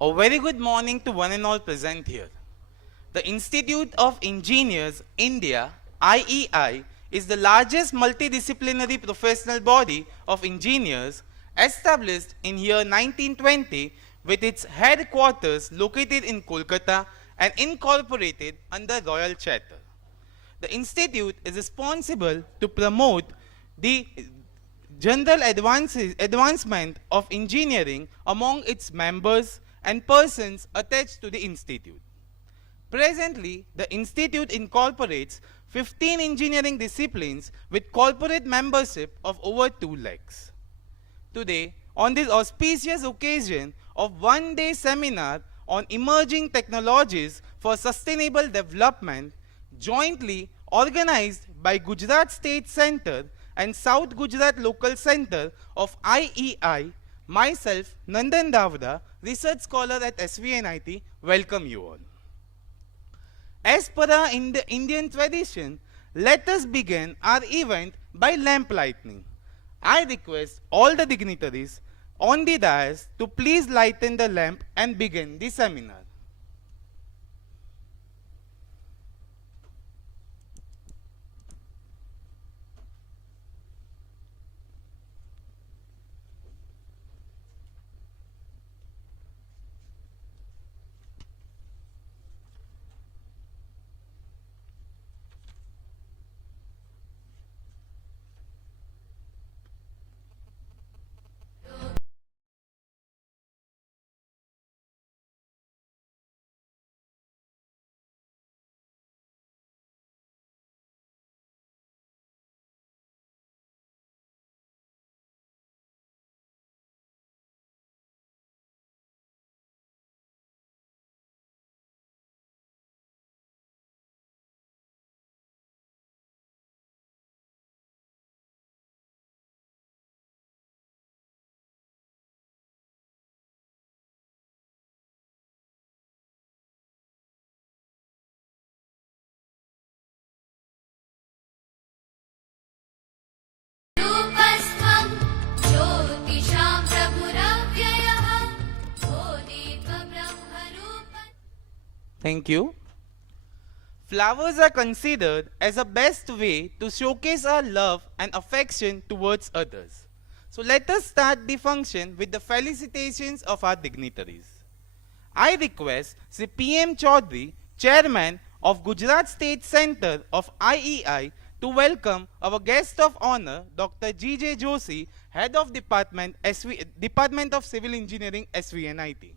A very good morning to one and all present here. The Institute of Engineers India (IEI) is the largest multidisciplinary professional body of engineers established in year 1920 with its headquarters located in Kolkata and incorporated under Royal Charter. The institute is responsible to promote the general advancement of engineering among its members and persons attached to the institute. Presently, the institute incorporates 15 engineering disciplines with corporate membership of over 2 lakhs. Today, on this auspicious occasion of one-day seminar on emerging technologies for sustainable development, jointly organized by Gujarat State Center and South Gujarat Local Center of IEI, myself, Nandan Davda, research scholar at SVNIT, welcome you all. As per our Indian tradition, let us begin our event by lamp lighting. I request all the dignitaries on the dais to please lighten the lamp and begin the seminar. Thank you. Flowers are considered as the best way to showcase our love and affection towards others. So let us start the function with the felicitations of our dignitaries. I request Sri PM Chaudhary, Chairman of Gujarat State Center of IEI, to welcome our guest of honor, Dr. G.J. Joshi, Head of Department of Civil Engineering, SVNIT.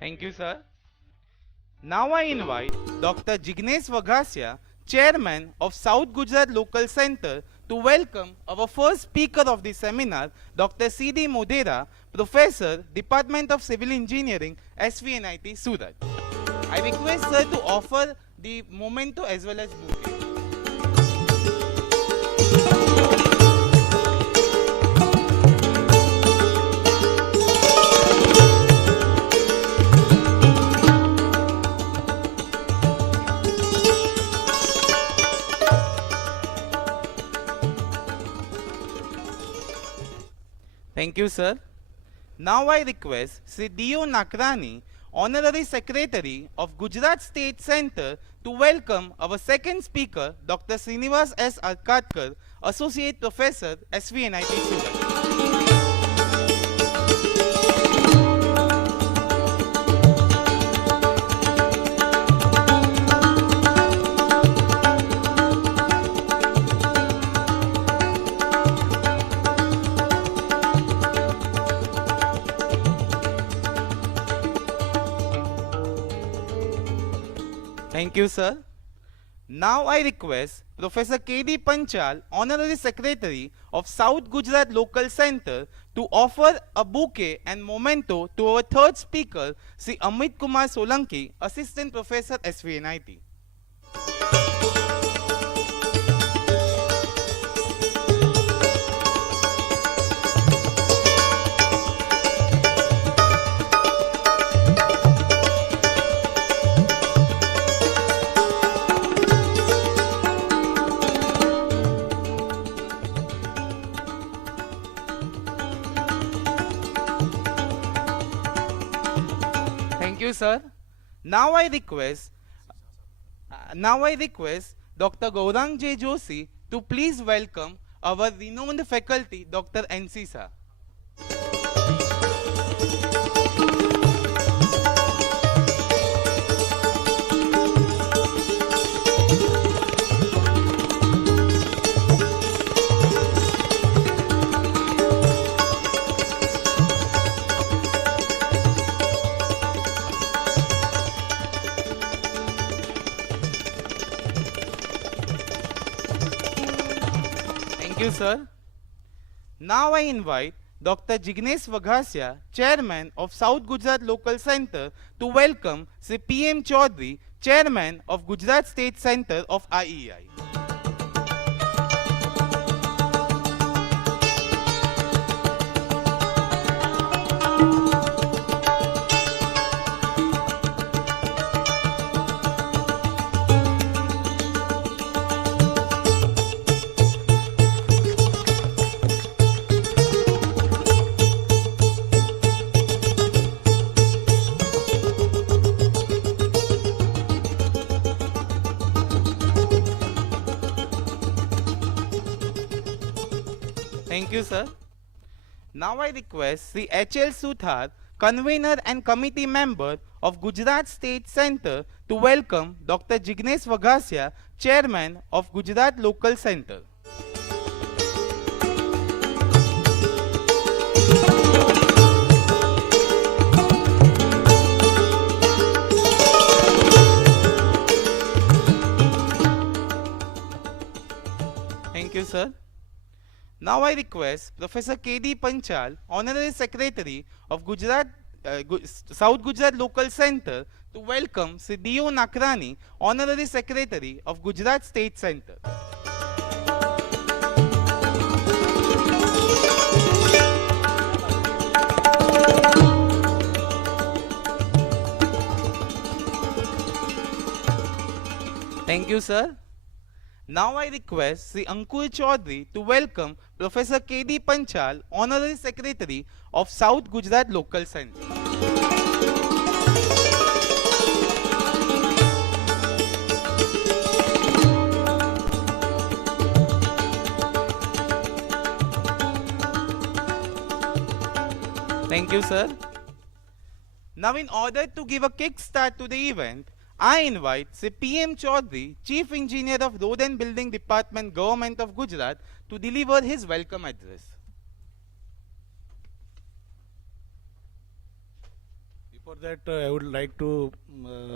Thank you, sir. Now I invite Dr. Jignesh Vaghasya, Chairman of South Gujarat Local Center, to welcome our first speaker of the seminar, Dr. C.D. Modera, Professor, Department of Civil Engineering, SVNIT, Surat. I request sir to offer the memento as well as bouquet. Thank you, sir. Now I request Sri D.O. Nakrani, Honorary Secretary of Gujarat State Center, to welcome our second speaker, Dr. Srinivas S. Arkadkar, Associate Professor, SVNIT Surat. Thank you, sir. Now I request Professor K.D. Panchal, Honorary Secretary of South Gujarat Local Centre, to offer a bouquet and memento to our third speaker, Sri Amit Kumar Solanki, Assistant Professor, Svnit. Thank you, sir. Now I request Dr. Gaurang J. Joshi to please welcome our renowned faculty, Dr. N.C. sir. Thank you, sir. Now I invite Dr. Jignesh Vaghasya, Chairman of South Gujarat Local Centre, to welcome Sri P.M. Chaudhary, Chairman of Gujarat State Centre of IEI. Thank you, sir. Now I request Sri H.L. Suthar, Convener and Committee Member of Gujarat State Centre, to welcome Dr. Jignesh Vaghasya, Chairman of Gujarat Local Centre. Thank you, sir. Now I request Professor K.D. Panchal, Honorary Secretary of South Gujarat Local Centre, to welcome Sri D.O. Nakrani, Honorary Secretary of Gujarat State Centre. Thank you, sir. Now I request Sri Ankur Chaudhary to welcome Professor K.D. Panchal, Honorary Secretary of South Gujarat Local Centre. Thank you, sir. Now, in order to give a kickstart to the event, I invite Sri P.M. Chaudhary, Chief Engineer of Road and Building Department, Government of Gujarat, to deliver his welcome address. Before that, I would like to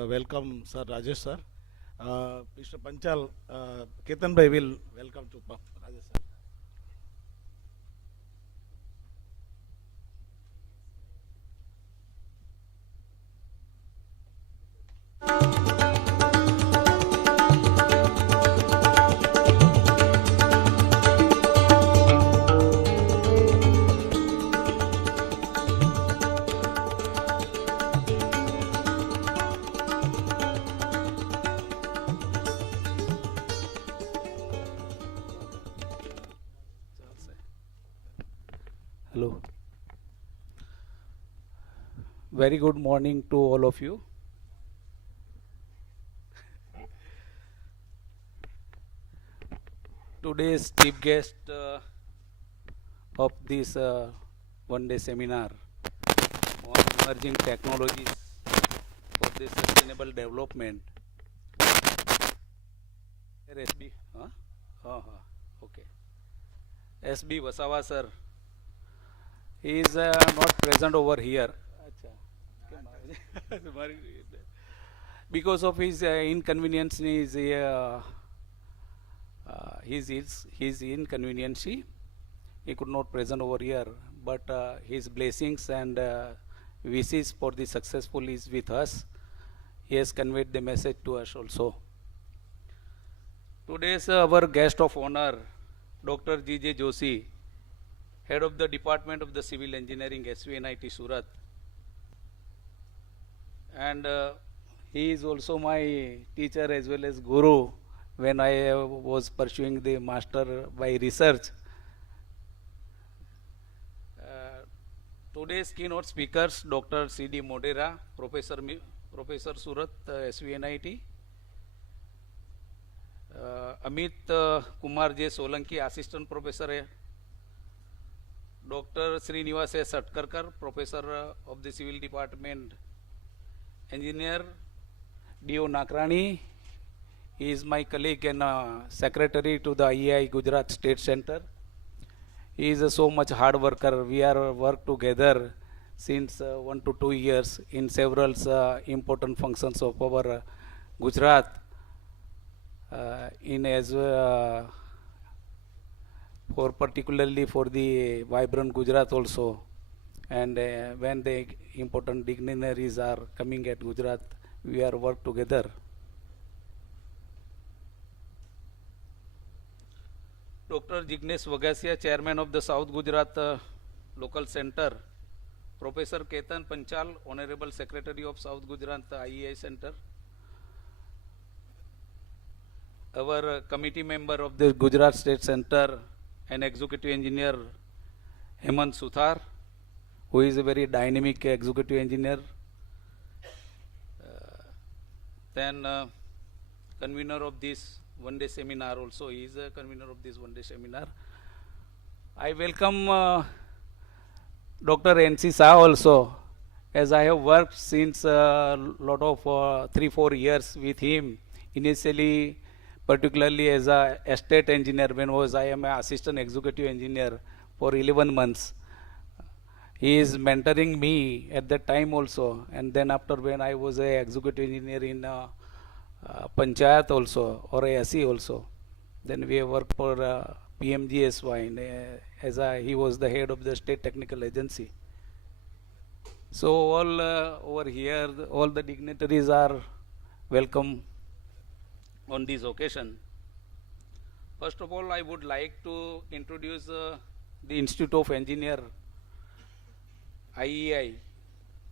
welcome Sir Rajesh sir. Mr. Panchal, Ketan bhai will welcome to Rajesh sir. Hello. Very good morning to all of you. Today's chief guest of this one-day seminar on emerging technologies for the sustainable development. SB, okay. SB Vasawa sir. He is not present over here because of his inconvenience in his his inconvenience. He could not present over here, but his blessings and wishes for the successful is with us. He has conveyed the message to us also. Today's our guest of honor, Dr. G.J. Joshi, Head of the Department of the Civil Engineering, Svnit Surat. And he is also my teacher as well as guru when I was pursuing the master by research. Today's keynote speakers, Dr. C.D. Modera, Professor Surat, SVNIT. Amit Kumar J. Solanki, Assistant Professor. Dr. Srinivas S. Satkarkar, Professor of the Civil Department. Engineer D.O. Nakrani, he is my colleague and secretary to the IEI Gujarat State Center. He is so much hard worker. We are work together since 1 to 2 years in several important functions of our Gujarat. In as for particularly for the vibrant Gujarat also, and when the important dignitaries are coming at Gujarat, we are work together. Dr. Jignesh Vagasia, Chairman of the South Gujarat Local Center. Professor Ketan Panchal, Honorable Secretary of South Gujarat IEI Center. Our committee member of the Gujarat State Center and Executive Engineer Hemant Suthar, who is a very dynamic executive engineer. Then convener of this one-day seminar also, he is a convener of this one-day seminar. I welcome Dr. N.C. Shah also, as I have worked since a lot of 3-4 years with him. Initially, particularly as a estate engineer, when I am an assistant executive engineer for 11 months. He is mentoring me at that time also, and then after when I was a executive engineer in Panchayat also, or ASE also, then we have worked for PMGSY as he was the head of the state technical agency. So all over here, all the dignitaries are welcome on this occasion. First of all, I would like to introduce the Institute of Engineer, IEI,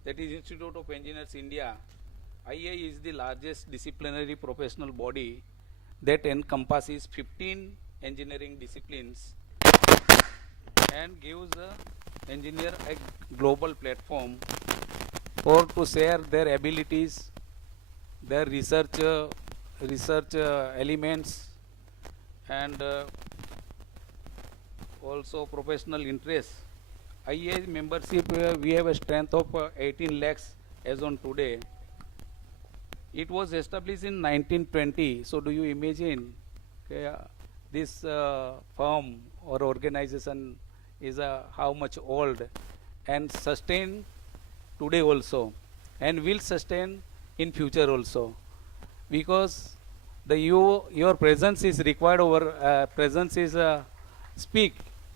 that is Institute of Engineers India. IEI is the largest disciplinary professional body that encompasses 15 engineering disciplines and gives the engineer a global platform for to share their abilities, their research elements, and also professional interests. IEI membership, we have a strength of 18 lakhs as on today. It was established in 1920. So do you imagine this firm or organization is how much old and sustain today also, and will sustain in future also, because your presence is required over presence is speak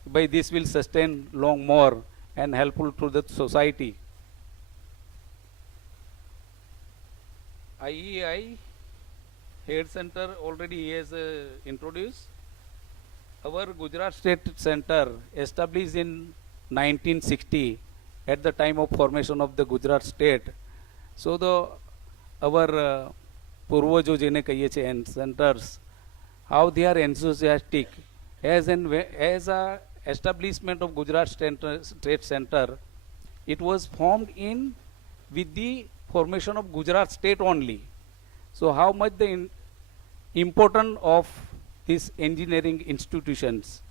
by this will sustain long more and helpful to the society. IEI Head Center already he has introduced. Our Gujarat State Center established in 1960 at the time of formation of the Gujarat State. So our પૂર્વજો જેને કહીએ છીએ centers, how they are enthusiastic as a establishment of Gujarat State Center. It was formed in with the formation of Gujarat State only. So how much the importance of these engineering institutions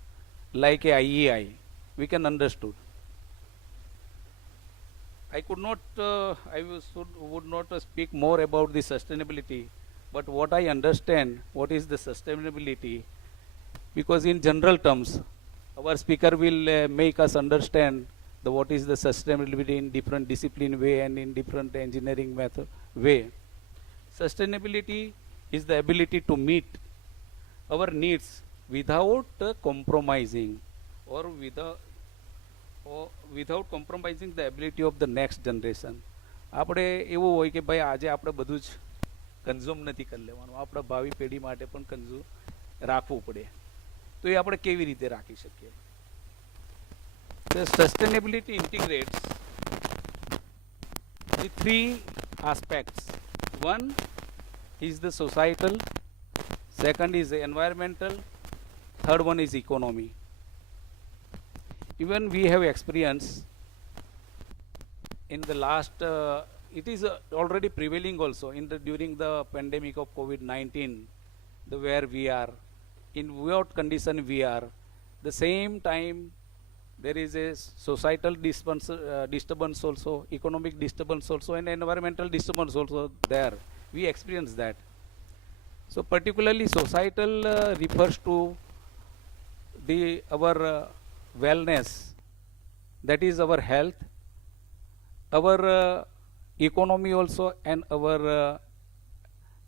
like a IEI we can understood. I could not, would not speak more about the sustainability, but what I understand, what is the sustainability, because in general terms, our speaker will make us understand what is the sustainability in different discipline way and in different engineering method way. Sustainability is the ability to meet our needs without compromising or without compromising the ability of the next generation. આપણે એવું હોય કે ભાઈ આજે આપણે બધું જ consume નથી કરી લેવાનું, આપણા ભાવિ પેઢી માટે પણ કન્ઝ્યુમ રાખવું પડે. તો એ આપણે કેવી રીતે રાખી શકીએ? The sustainability integrates the three aspects. One is the societal, second is the environmental, third one is economy. Even we have experience in the last, it is already prevailing also in the during the pandemic of COVID-19, the where we are, in what condition we are. The same time there is a societal disturbance also, economic disturbance also, and environmental disturbance also there. We experience that. So particularly societal refers to the our wellness, that is our health, our economy also, and our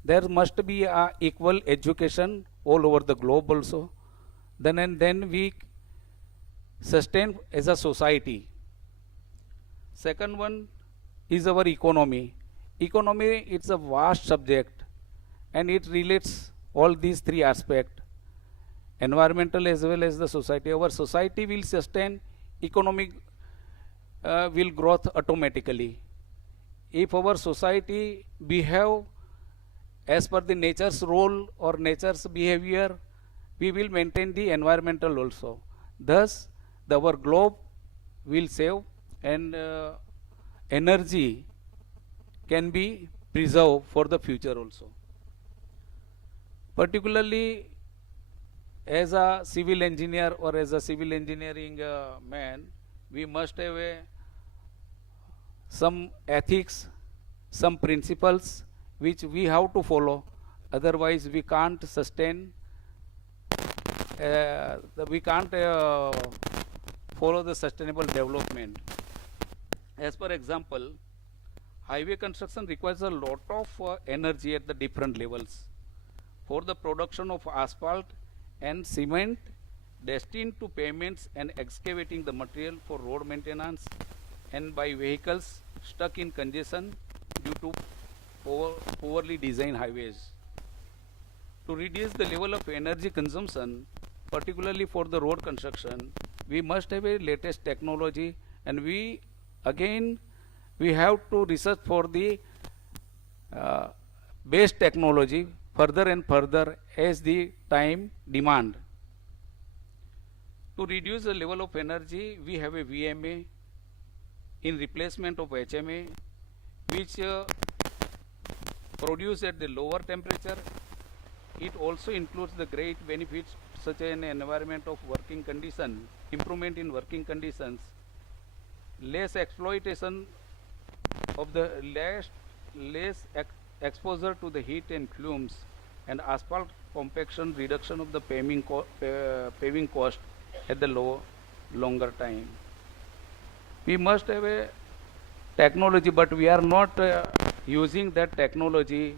there must be a equal education all over the globe also. Then we sustain as a society. Second one is our economy. Economy, it's a vast subject and it relates all these three aspects, environmental as well as the society. Our society will sustain, economic will growth automatically. If our society behave as per the nature's role or nature's behavior, we will maintain the environmental also. Thus, our globe will save and energy can be preserved for the future also. Particularly as a civil engineer or as a civil engineering man, we must have some ethics, some principles which we have to follow. Otherwise, we can't sustain, we can't follow the sustainable development. As per example, highway construction requires a lot of energy at the different levels for the production of asphalt and cement destined to payments and excavating the material for road maintenance and by vehicles stuck in congestion due to poorly designed highways. To reduce the level of energy consumption, particularly for the road construction, we must have a latest technology, and we have to research for the best technology further and further as the time demand. To reduce the level of energy, we have a VMA in replacement of HMA, which produce at the lower temperature. It also includes the great benefits such as an environment of working condition, improvement in working conditions, less exploitation of the less exposure to the heat and fumes, and asphalt compaction, reduction of the paving cost at the longer time. We must have a technology, but we are not using that technology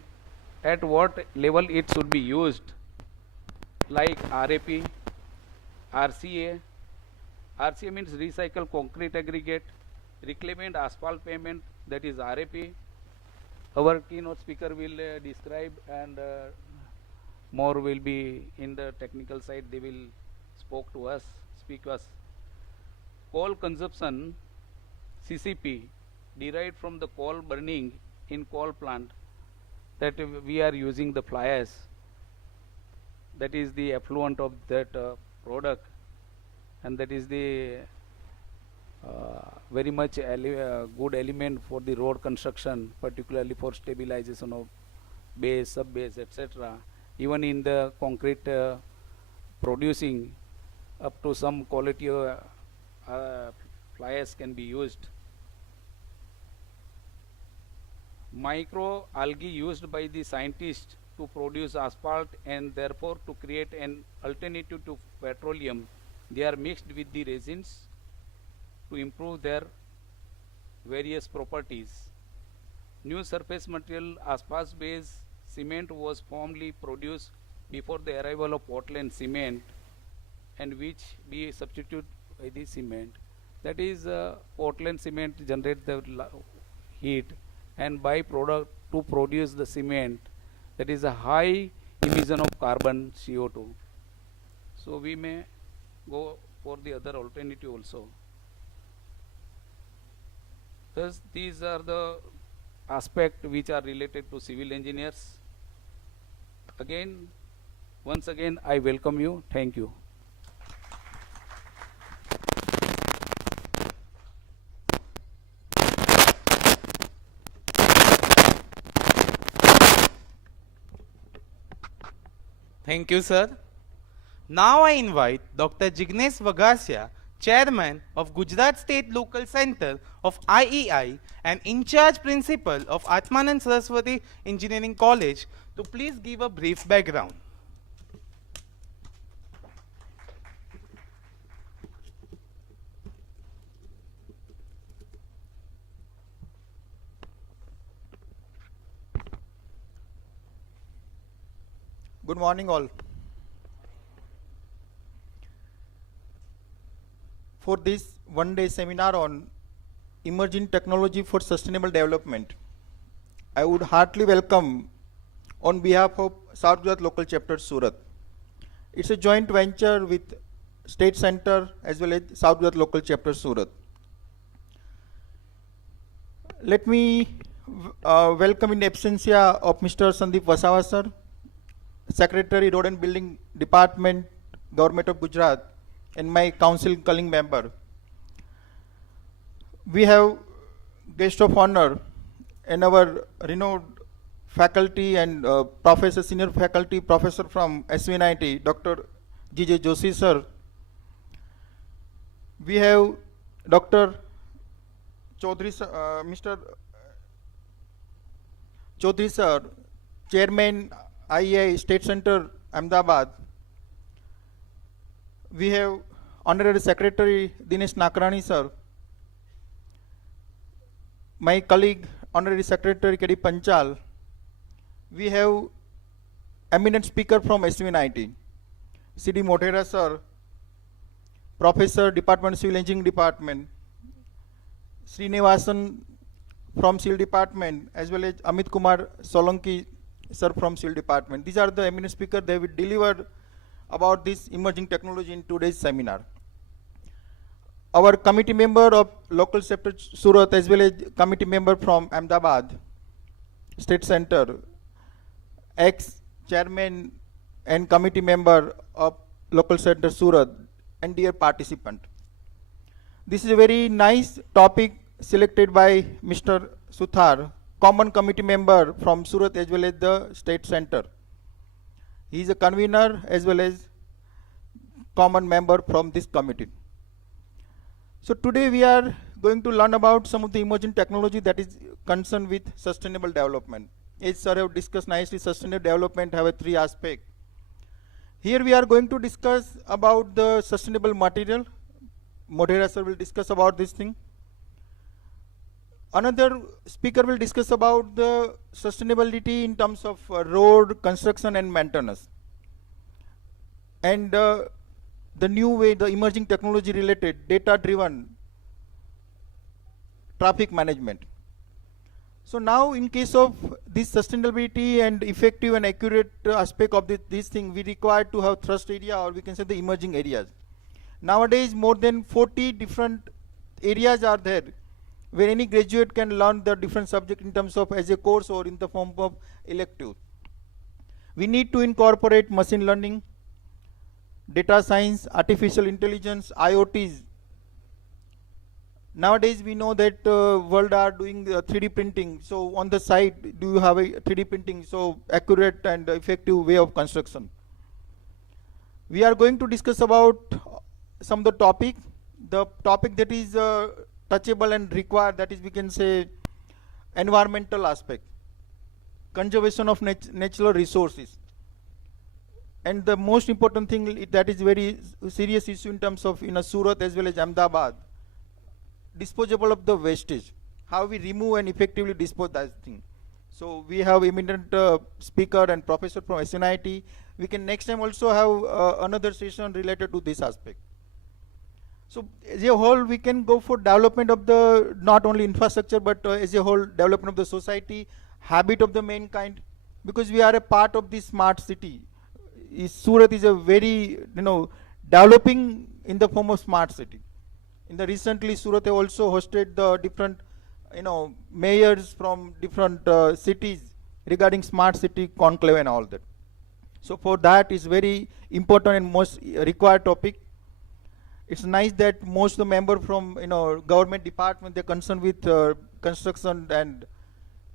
at what level it should be used, like RAP, RCA. RCA means recycle concrete aggregate, reclaimed asphalt pavement, that is RAP. Our keynote speaker will describe, and more will be in the technical side. They will speak to us. Coal consumption, CCP, derived from the coal burning in coal plant, that we are using the fly ash, that is the effluent of that product, and that is the very much good element for the road construction, particularly for stabilization of base, sub base, etc. Even in the concrete producing, up to some quality fly ash can be used. Microalgae used by the scientists to produce asphalt and therefore to create an alternative to petroleum. They are mixed with the resins to improve their various properties. New surface material asphalt based cement was formerly produced before the arrival of Portland cement, and which we substitute by the cement. That is, Portland cement generate the heat, and by product to produce the cement, that is a high emission of carbon CO2. So we may go for the other alternative also. Thus, these are the aspects which are related to civil engineers. Again, once again, I welcome you. Thank you. Thank you, sir. Now I invite Dr. Jignesh Vagasia, Chairman of Gujarat State Local Center of IEI and in charge principal of Atmanand Saraswati Engineering College, to please give a brief background. Good morning, all. For this one-day seminar on emerging technology for sustainable development, I would heartily welcome on behalf of South Gujarat Local Chapter Surat. It's a joint venture with State Center as well as South Gujarat Local Chapter Surat. Let me welcome in absentia of Mr. Sandeep Wasawa sir, Secretary Road and Building Department, Government of Gujarat, and my council calling member. We have guest of honor and our renowned faculty and professor, senior faculty professor from Svnit, Dr. G.J. Joshi sir. We have Dr. Chaudhary sir, Mr. Chaudhary sir, Chairman IEI State Center, Ahmedabad. We have Honorary Secretary Dinesh Nakarani sir, my colleague Honorary Secretary K.D. Panchal. We have eminent speaker from SVNIT, C.D. Mothera sir, Professor Department Civil Engineering Department, Srinivasan from Civil Department, as well as Amit Kumar Solanki sir from Civil Department. These are the eminent speakers. They will deliver about this emerging technology in today's seminar. Our committee member of local chapter Surat as well as committee member from Ahmedabad State Center, ex-chairman and committee member of local center Surat, and dear participant. This is a very nice topic selected by Mr. Suthar, common committee member from Surat as well as the State Center. He is a convener as well as common member from this committee. So today we are going to learn about some of the emerging technology that is concerned with sustainable development. As sir have discussed nicely, sustainable development have a three aspects. Here we are going to discuss about the sustainable material. Mothera sir will discuss about this thing. Another speaker will discuss about the sustainability in terms of road construction and maintenance, and the new way, the emerging technology related data driven traffic management. So now in case of this sustainability and effective and accurate aspect of this thing, we require to have thrust area, or we can say the emerging areas. Nowadays more than 40 different areas are there where any graduate can learn the different subject in terms of as a course or in the form of elective. We need to incorporate machine learning, data science, artificial intelligence, IoTs. Nowadays we know that world are doing 3D printing. So on the site, do you have a 3D printing? So accurate and effective way of construction. We are going to discuss about some of the topic. The topic that is touchable and required, that is we can say environmental aspect, conservation of natural resources, and the most important thing that is very serious issue in terms of in a Surat as well as Ahmedabad, disposable of the wastage, how we remove and effectively dispose that thing. So we have eminent speaker and professor from Svnit. We can next time also have another session related to this aspect. So as a whole, we can go for development of the not only infrastructure but as a whole development of the society, habit of the mankind, because we are a part of this smart city. Surat is a very developing in the form of smart city. In the recently, Surat have also hosted the different mayors from different cities regarding smart city conclave and all that. So for that is very important and most required topic. It's nice that most of the member from government department, they're concerned with construction, and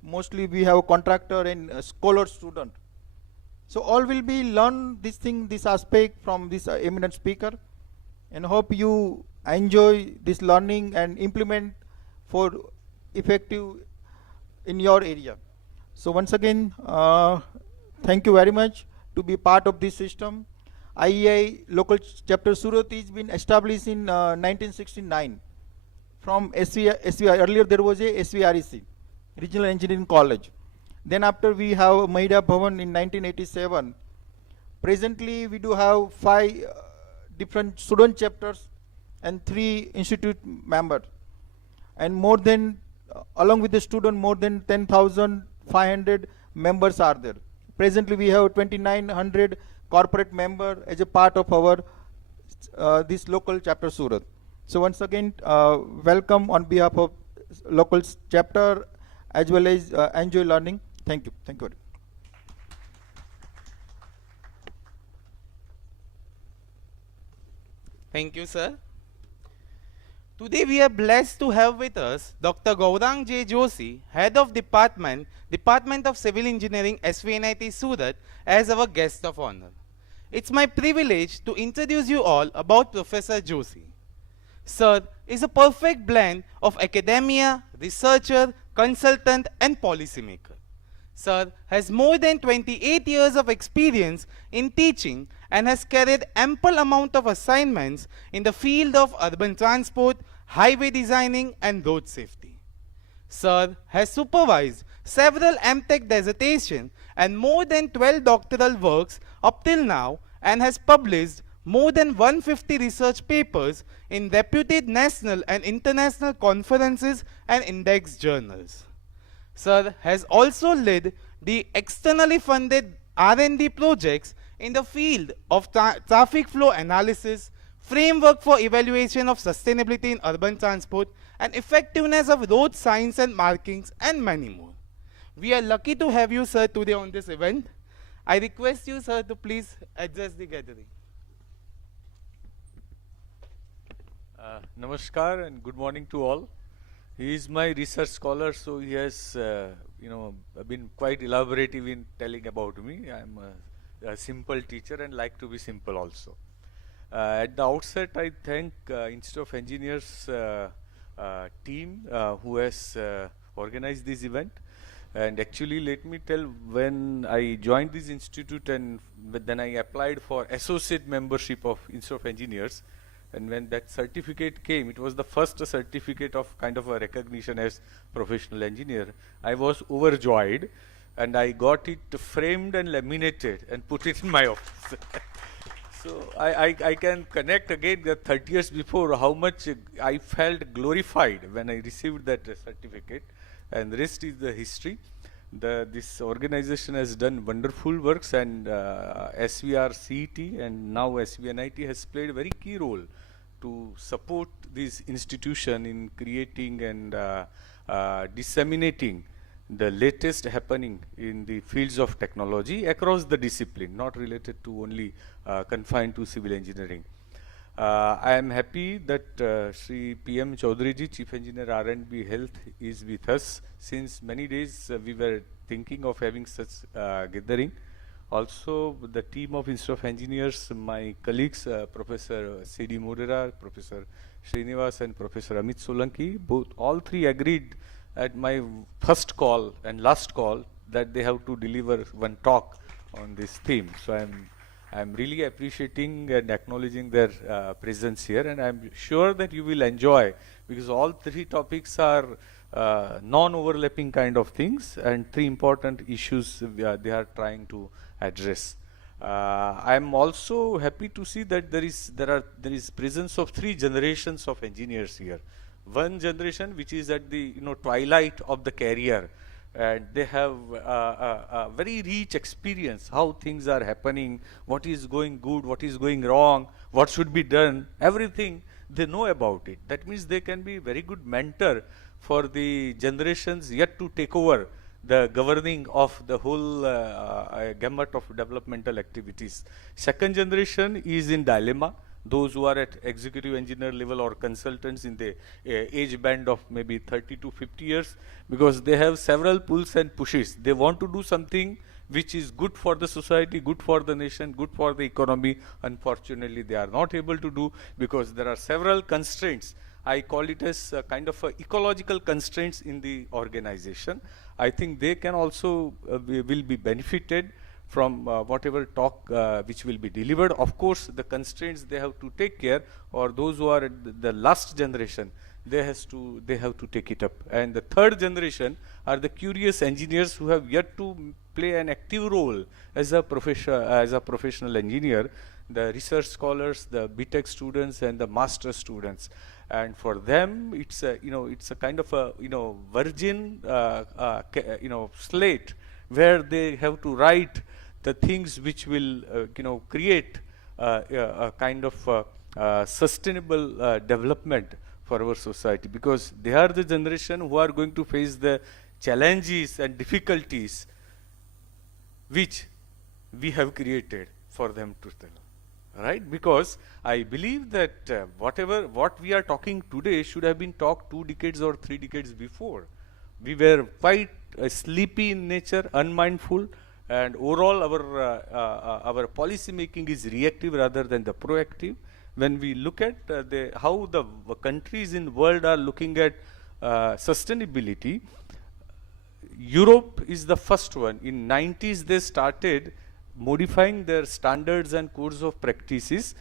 mostly we have a contractor and a scholar student. So all will be learn this thing, this aspect from this eminent speaker, and hope you enjoy this learning and implement for effective in your area. So once again, thank you very much to be part of this system. IEI local chapter Surat is been established in 1969 from SVR. Earlier there was a SVREC, Regional Engineering College. Then after we have Mahida Bhavan in 1987. Presently we do have 5 different student chapters and 3 institute members. And more than, along with the student, more than 10,500 members are there. Presently we have 2,900 corporate member as a part of our this local chapter Surat. So once again, welcome on behalf of local chapter as well as enjoy learning. Thank you. Thank you. Thank you, sir. Today we are blessed to have with us Dr. Gaurang J. Joshi, Head of Department of Civil Engineering, Svnit Surat, as our guest of honor. It's my privilege to introduce you all about Professor Joshi. Sir is a perfect blend of academia, researcher, consultant and policymaker. Sir has more than 28 years of experience in teaching and has carried ample amount of assignments in the field of urban transport, highway designing and road safety. Sir has supervised several MTech dissertations and more than 12 doctoral works up till now, and has published more than 150 research papers in reputed national and international conferences and index journals. Sir has also led the externally funded R&D projects in the field of traffic flow analysis, framework for evaluation of sustainability in urban transport, and effectiveness of road signs and markings, and many more. We are lucky to have you, sir, today on this event. I request you, sir, to please address the gathering. Namaskar and good morning to all. He is my research scholar, so he has, been quite elaborative in telling about me. I am a simple teacher and like to be simple also. At the outset, I thank Institute of Engineers team who has organized this event. And actually, let me tell, when I joined this institute and then I applied for associate membership of Institute of Engineers, and when that certificate came, it was the first certificate of kind of a recognition as professional engineer. I was overjoyed, and I got it framed and laminated and put it in my office. So I can connect again that 30 years before how much I felt glorified when I received that certificate, and the rest is the history. This organization has done wonderful works, and SVR CET and now SVNIT has played a very key role to support this institution in creating and disseminating the latest happening in the fields of technology across the discipline, not related to only confined to civil engineering. I am happy that Sri PM Chaudhary ji, Chief Engineer R&B Health, is with us. Since many days we were thinking of having such gathering. Also the team of Institute of Engineers, my colleagues, Professor C.D. Morera, Professor Srinivas and Professor Amit Solanki, all three agreed at my first call and last call that they have to deliver one talk on this theme. So I'm really appreciating and acknowledging their presence here, and I'm sure that you will enjoy, because all three topics are non-overlapping kind of things, and three important issues they are trying to address. I am also happy to see that there is presence of three generations of engineers here. One generation which is at the twilight of the career, and they have a very rich experience how things are happening, what is going good, what is going wrong, what should be done, everything they know about it. That means they can be very good mentor for the generations yet to take over the governing of the whole gamut of developmental activities. Second generation is in dilemma. Those who are at executive engineer level or consultants in the age band of maybe 30 to 50 years, because they have several pulls and pushes. They want to do something which is good for the society, good for the nation, good for the economy. Unfortunately, they are not able to do because there are several constraints. I call it as a kind of ecological constraints in the organization. I think they can also will be benefited from whatever talk which will be delivered. Of course, the constraints they have to take care, or those who are at the last generation, they have to take it up. And the third generation are the curious engineers who have yet to play an active role as a professional engineer, the research scholars, the BTech students, and the master students. And for them, it's a kind of a virgin slate where they have to write the things which will create a kind of sustainable development for our society, because they are the generation who are going to face the challenges and difficulties which we have created for them to tell. Right? Because I believe that what we are talking today should have been talked 2 decades or 3 decades before. We were quite sleepy in nature, unmindful, and overall our policy making is reactive rather than the proactive. When we look at how the countries in the world are looking at sustainability, Europe is the first one. In 90s they started modifying their standards and codes of practices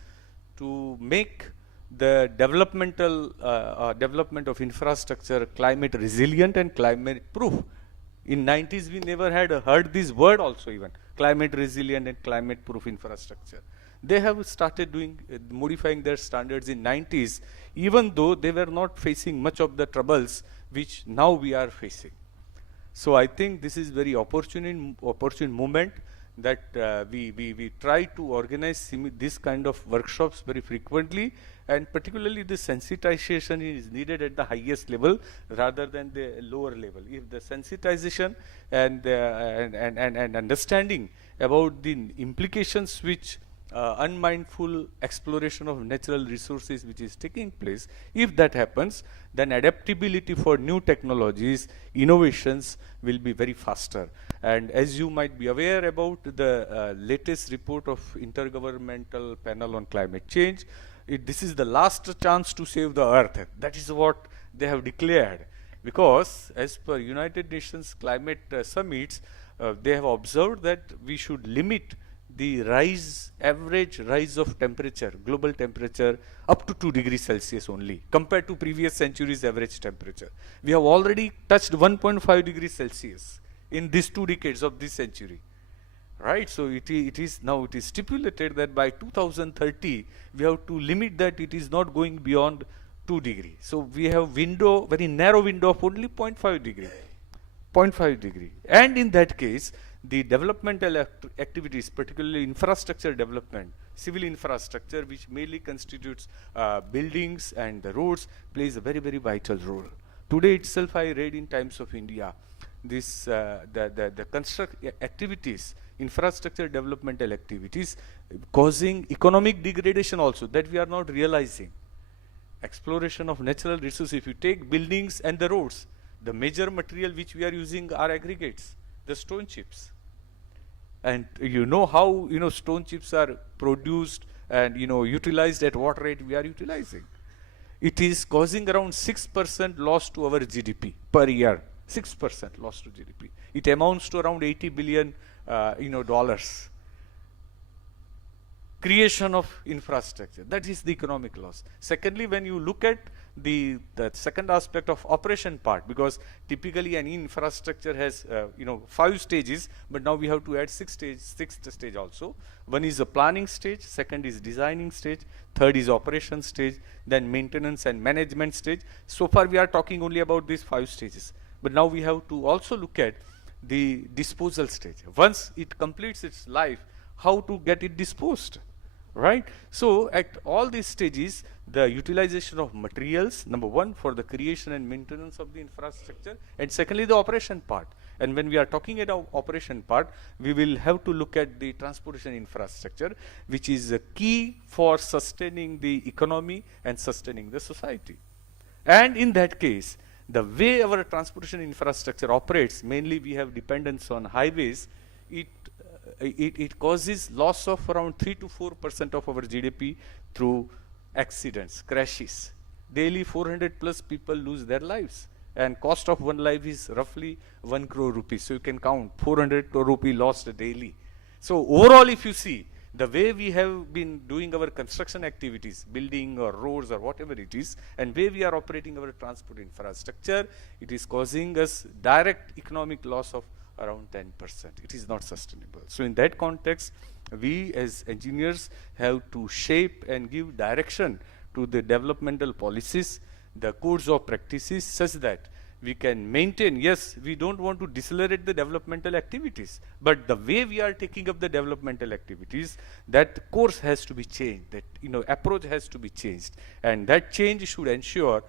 to make the development of infrastructure climate resilient and climate proof. In 90s we never had heard this word also, even climate resilient and climate proof infrastructure. They have started doing modifying their standards in 90s, even though they were not facing much of the troubles which now we are facing. So I think this is very opportune moment that we try to organize this kind of workshops very frequently, and particularly the sensitization is needed at the highest level rather than the lower level. If the sensitization and understanding about the implications which unmindful exploration of natural resources which is taking place, if that happens, then adaptability for new technologies, innovations will be very faster. And as you might be aware about the latest report of Intergovernmental Panel on Climate Change, this is the last chance to save the earth. That is what they have declared, because as per United Nations climate summits, they have observed that we should limit the average rise of temperature, global temperature, up to 2 degrees Celsius only, compared to previous centuries' average temperature. We have already touched 1.5 degrees Celsius in these 2 decades of this century. Right? So it is stipulated that by 2030, we have to limit that it is not going beyond 2 degrees. So we have very narrow window of only 0.5 degree. 0.5 degree. And in that case, the developmental activities, particularly infrastructure development, civil infrastructure, which mainly constitutes buildings and the roads, plays a very, very vital role. Today itself, I read in Times of India, this the construct activities, infrastructure developmental activities, causing economic degradation also, that we are not realizing. Exploration of natural resources. If you take buildings and the roads, the major material which we are using are aggregates, the stone chips. And you know how stone chips are produced and utilized at what rate we are utilizing. It is causing around 6% loss to our GDP per year. 6% loss to GDP. It amounts to around $80 billion dollars. creation of infrastructure. That is the economic loss. Secondly, when you look at the second aspect of operation part, because typically an infrastructure has 5 stages, but now we have to add sixth stage also. One is the planning stage, second is designing stage, third is operation stage, then maintenance and management stage. So far we are talking only about these 5 stages, but now we have to also look at the disposal stage. Once it completes its life, how to get it disposed, right? So at all these stages, the utilization of materials, number one, for the creation and maintenance of the infrastructure, and secondly, the operation part. And when we are talking about operation part, we will have to look at the transportation infrastructure, which is a key for sustaining the economy and sustaining the society. And in that case, the way our transportation infrastructure operates, mainly we have dependence on highways, it causes loss of around 3 to 4% of our GDP through accidents, crashes. Daily 400 plus people lose their lives, and cost of one life is roughly 1 crore rupees. So you can count 400 crore rupee lost daily. So overall, if you see, the way we have been doing our construction activities, building or roads or whatever it is, and way we are operating our transport infrastructure, it is causing us direct economic loss of around 10%. It is not sustainable. So in that context, we as engineers have to shape and give direction to the developmental policies, the codes of practices, such that we can maintain. Yes, we don't want to decelerate the developmental activities, but the way we are taking up the developmental activities, that course has to be changed, that approach has to be changed, and that change should ensure,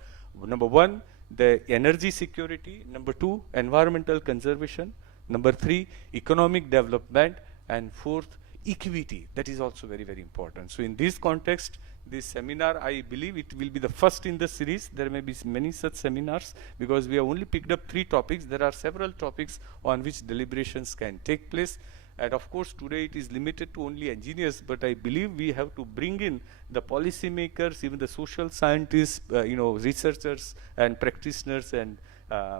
number one, the energy security, number two, environmental conservation, number three, economic development, and fourth, equity. That is also very, very important. So in this context, this seminar, I believe it will be the first in the series. There may be many such seminars, because we have only picked up 3 topics. There are several topics on which deliberations can take place. And of course, today it is limited to only engineers, but I believe we have to bring in the policymakers, even the social scientists, researchers and practitioners and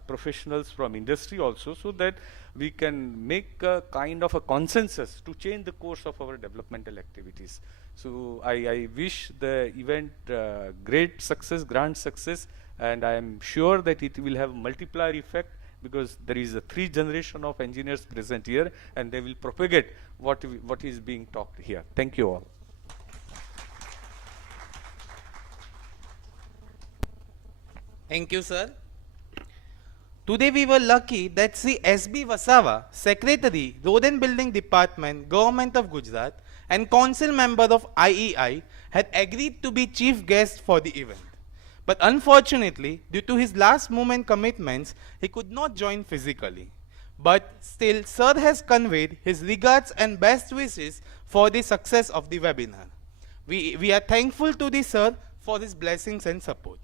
professionals from industry also, so that we can make a kind of a consensus to change the course of our developmental activities. So I wish the event great success, grand success, and I am sure that it will have multiplier effect, because there is a 3 generation of engineers present here, and they will propagate what is being talked here. Thank you all. Thank you, sir. Today we were lucky that Sri S.B. Wasawa, Secretary, Road and Building Department, Government of Gujarat, and Council Member of IEI, had agreed to be chief guest for the event. But unfortunately, due to his last moment commitments, he could not join physically. But still, sir has conveyed his regards and best wishes for the success of the webinar. We are thankful to the sir for his blessings and support.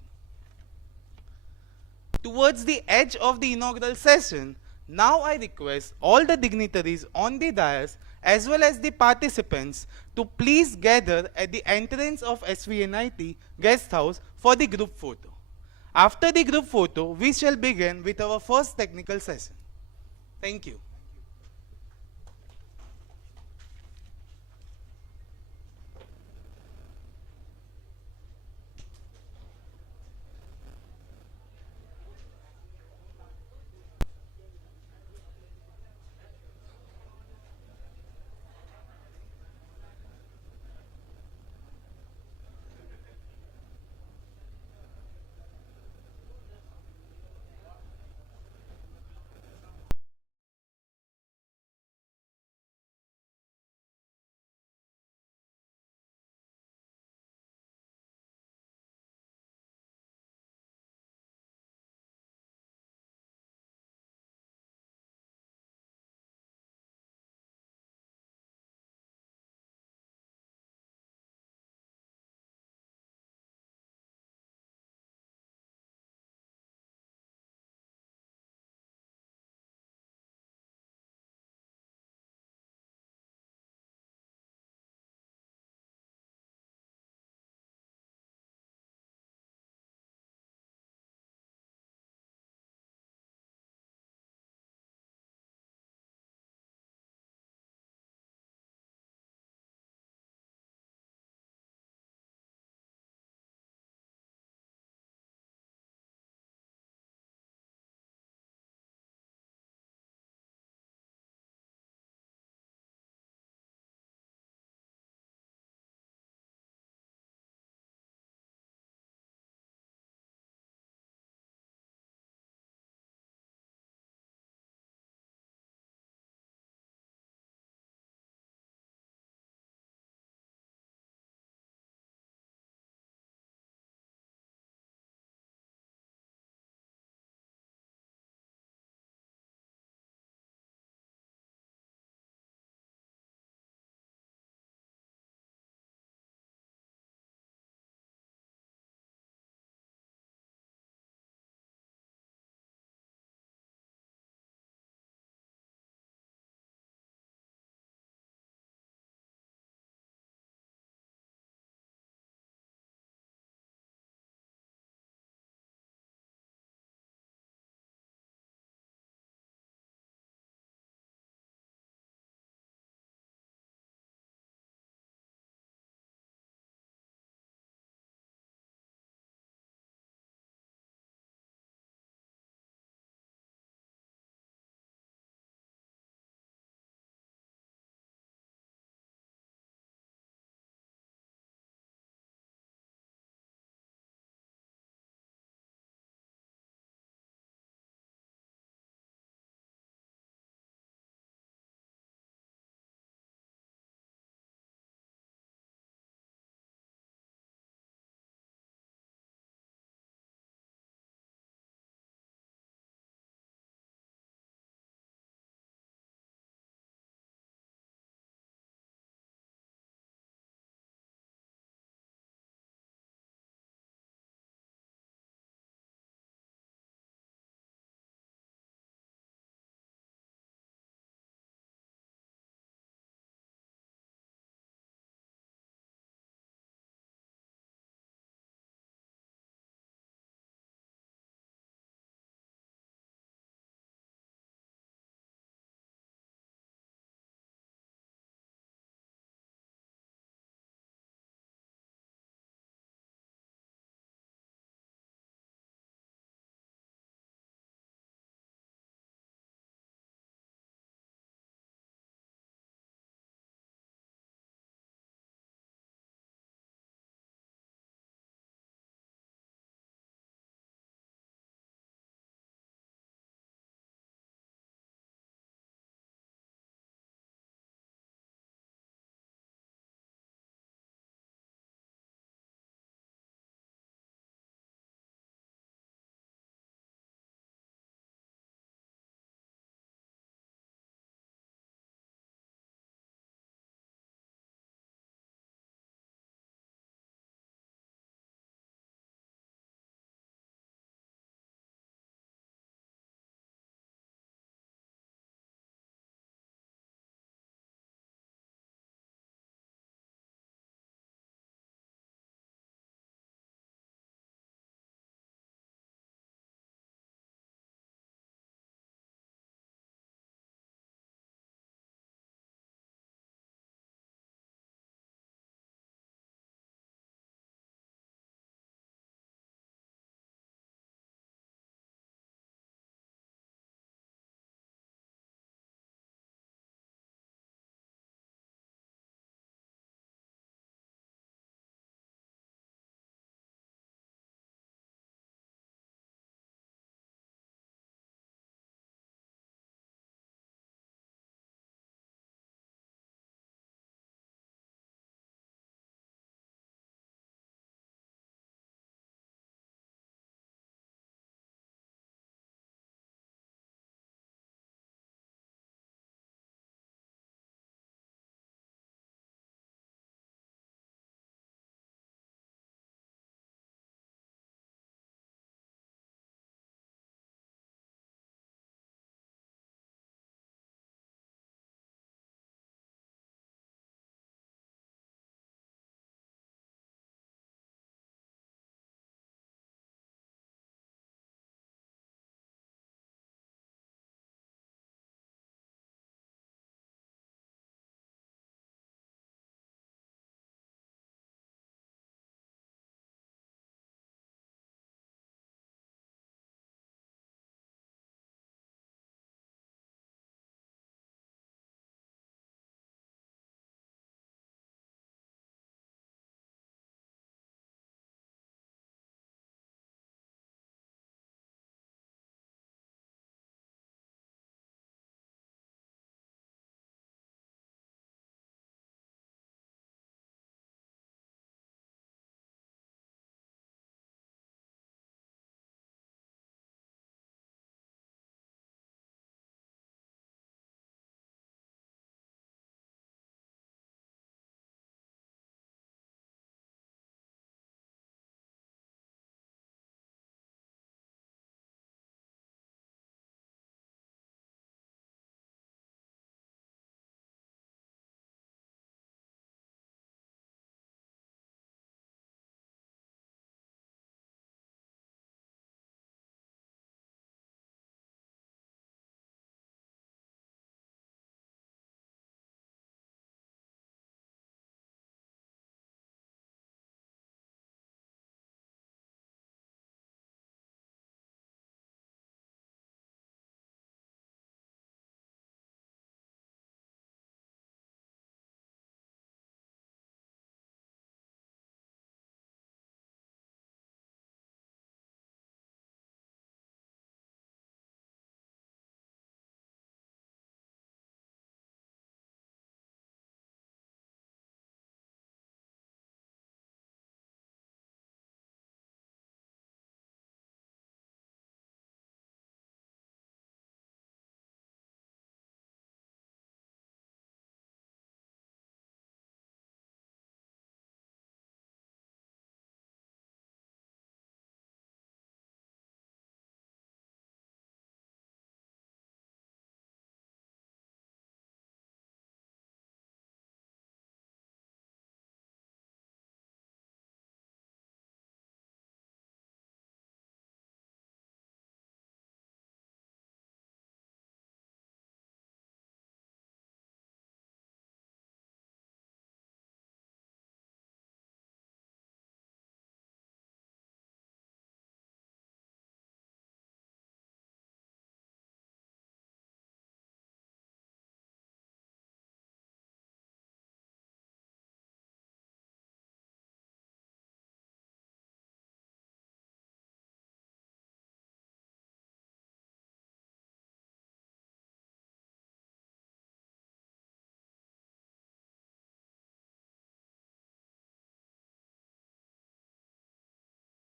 Towards the edge of the inaugural session, now I request all the dignitaries on the dais as well as the participants to please gather at the entrance of SVNIT guest house for the group photo. After the group photo, we shall begin with our first technical session. Thank you.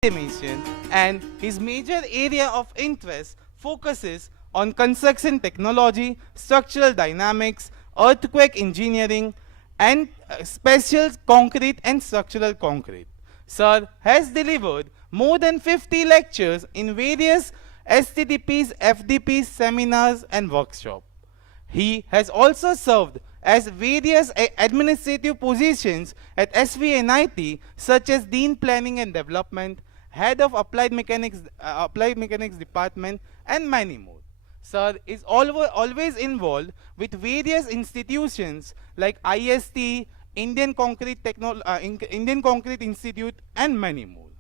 estimation, and his major area of interest focuses on construction technology, structural dynamics, earthquake engineering, and special concrete and structural concrete. Sir has delivered more than 50 lectures in various STDPs, FDPs, seminars, and workshops. He has also served as various administrative positions at SVNIT, such as Dean Planning and Development, Head of Applied Mechanics Department, and many more. Sir is always involved with various institutions like IST, Indian Concrete Institute, and many more.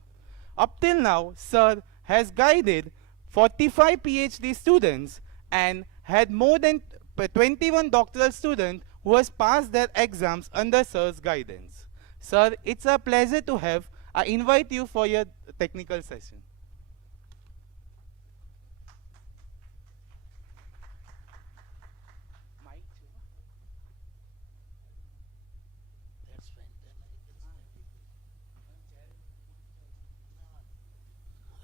Up till now, Sir has guided 45 PhD students and had more than 21 doctoral students who has passed their exams under Sir's guidance. Sir, it's a pleasure to have. I invite you for your technical session.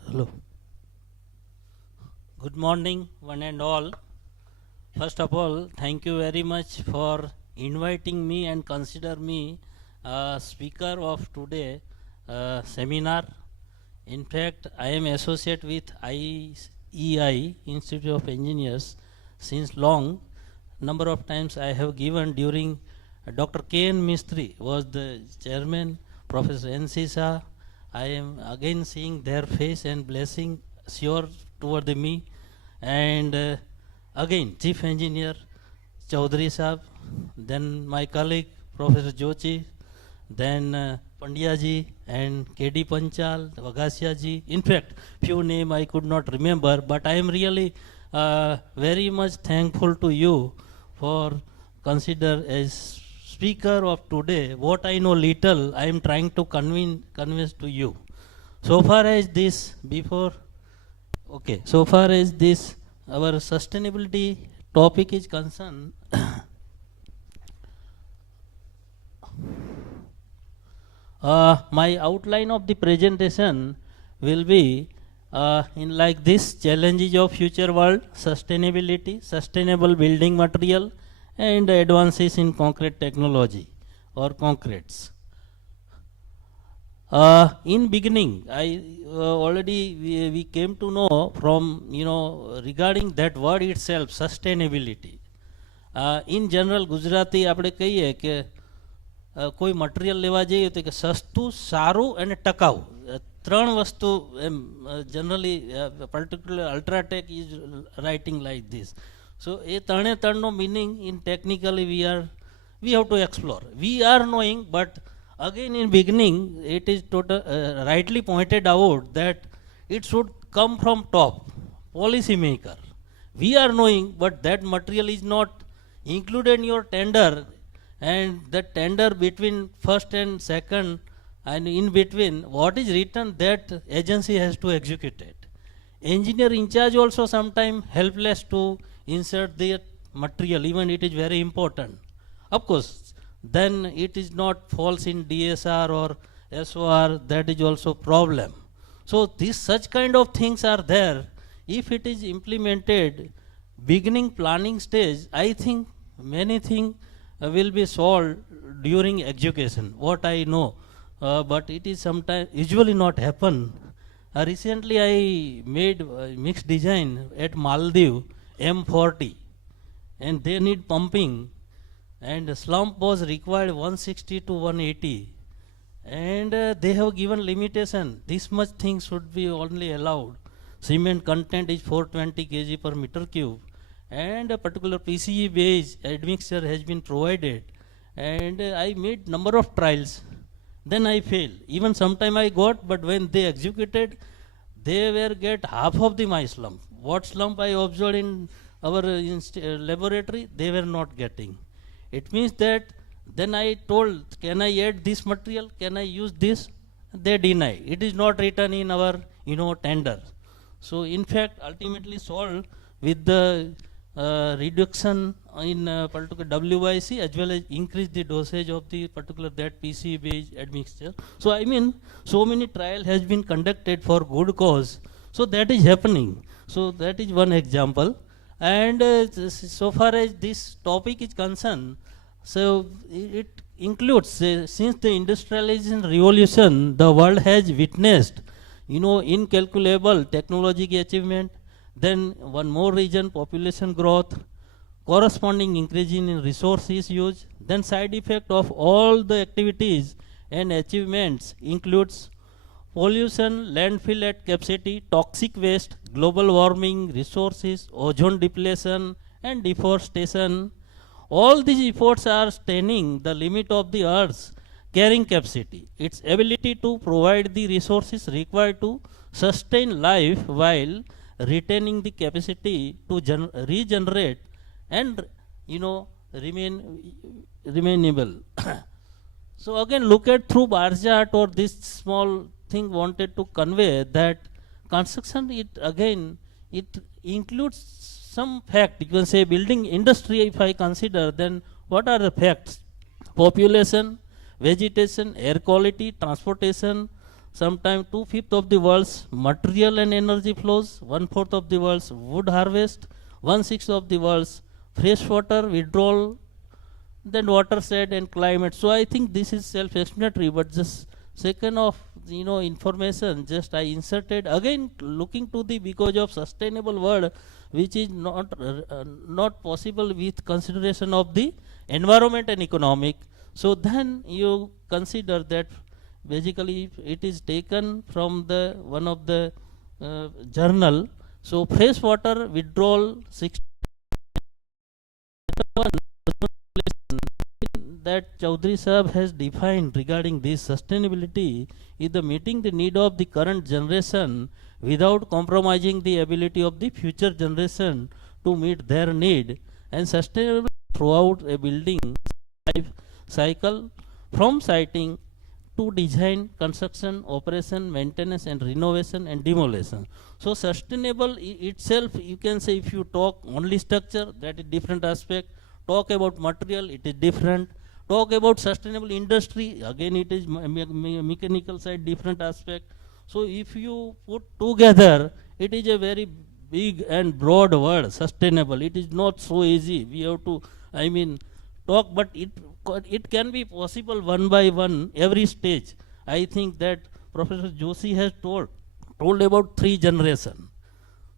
Hello. Good morning, one and all. First of all, thank you very much for inviting me and consider me speaker of today seminar. In fact, I am associate with IEI, Institute of Engineers, since long. Number of times I have given during Dr. K.N. Mistry was the chairman, Professor N.C. Shah. I am again seeing their face and blessing sure toward me. And again, Chief Engineer Chaudhary Saab, then my colleague Professor Jochi, then Pandya ji and K.D. Panchal, Vagasia ji. In fact, few names I could not remember, but I am really very much thankful to you for consider as speaker of today. What I know little, I am trying to convince to you. So far as this so far as this our sustainability topic is concerned, my outline of the presentation will be in like this: challenges of future world, sustainability, sustainable building material, and advances in concrete technology or concretes. In beginning, I already we came to know from regarding that word itself, sustainability. In general, Gujarati આપણે કહીએ કે કોઈ material લેવા જઈએ તો કે સસ્તું, સારું અને ટકાઉ, ત્રણ વસ્તુ એમ generally particular UltraTech is writing like this. So a ત્રણનો meaning in technically we have to explore. We are knowing, but again in beginning it is rightly pointed out that it should come from top, policy maker. We are knowing, but that material is not included in your tender, and the tender between first and second and in between what is written, that agency has to execute it. Engineer in charge also sometimes helpless to insert the material, even it is very important. Of course, then it is not falls in DSR or SOR, that is also problem. So this such kind of things are there. If it is implemented beginning planning stage, I think many things will be solved during execution, what I know, but it is sometimes usually not happen. Recently I made mixed design at Maldives M40, and they need pumping, and slump was required 160 to 180, and they have given limitation, this much things should be only allowed. Cement content is 420 kg per meter cube, and a particular PCE based admixture has been provided, and I made number of trials, then I failed. Even sometime I got, but when they executed, they were get half of the my slump. What slump I observed in our laboratory, they were not getting. It means that then I told, can I add this material, can I use this? They deny. It is not written in our tender. So in fact ultimately solved with the reduction in particular WYC as well as increase the dosage of the particular that PC based admixture. So I mean, so many trial has been conducted for good cause. So that is happening. So that is one example. And so far as this topic is concerned, so it includes since the industrialization revolution, the world has witnessed, incalculable technological achievement. Then one more region, population growth, corresponding increase in resources use. Then side effect of all the activities and achievements includes pollution, landfill at capacity, toxic waste, global warming, resources, ozone depletion, and deforestation. All these efforts are straining the limit of the Earth's carrying capacity, its ability to provide the resources required to sustain life while retaining the capacity to regenerate and remainable. So again, look at through bar chart or this small thing wanted to convey that construction, it includes some fact. You can say building industry, if I consider, then what are the facts? Population, vegetation, air quality, transportation, sometime 2/5 of the world's material and energy flows, 1/4 of the world's wood harvest, 1/6 of the world's freshwater withdrawal, then watershed and climate. So I think this is self-explanatory, but just second of information just I inserted again looking to the because of sustainable world, which is not possible with consideration of the environment and economic. So then you consider that basically it is taken from the one of the journal. So freshwater withdrawal 61 that Chaudhary Sahab has defined regarding this sustainability is the meeting the need of the current generation without compromising the ability of the future generation to meet their need, and sustainable throughout a building life cycle from siting to design, construction, operation, maintenance and renovation and demolition. So sustainable itself, you can say if you talk only structure, that is different aspect. Talk about material, it is different. Talk about sustainable industry, again it is mechanical side, different aspect. So if you put together, it is a very big and broad word, sustainable. It is not so easy. We have to, talk, but it can be possible one by one, every stage. I think that Professor Joshi has told about 3 generations.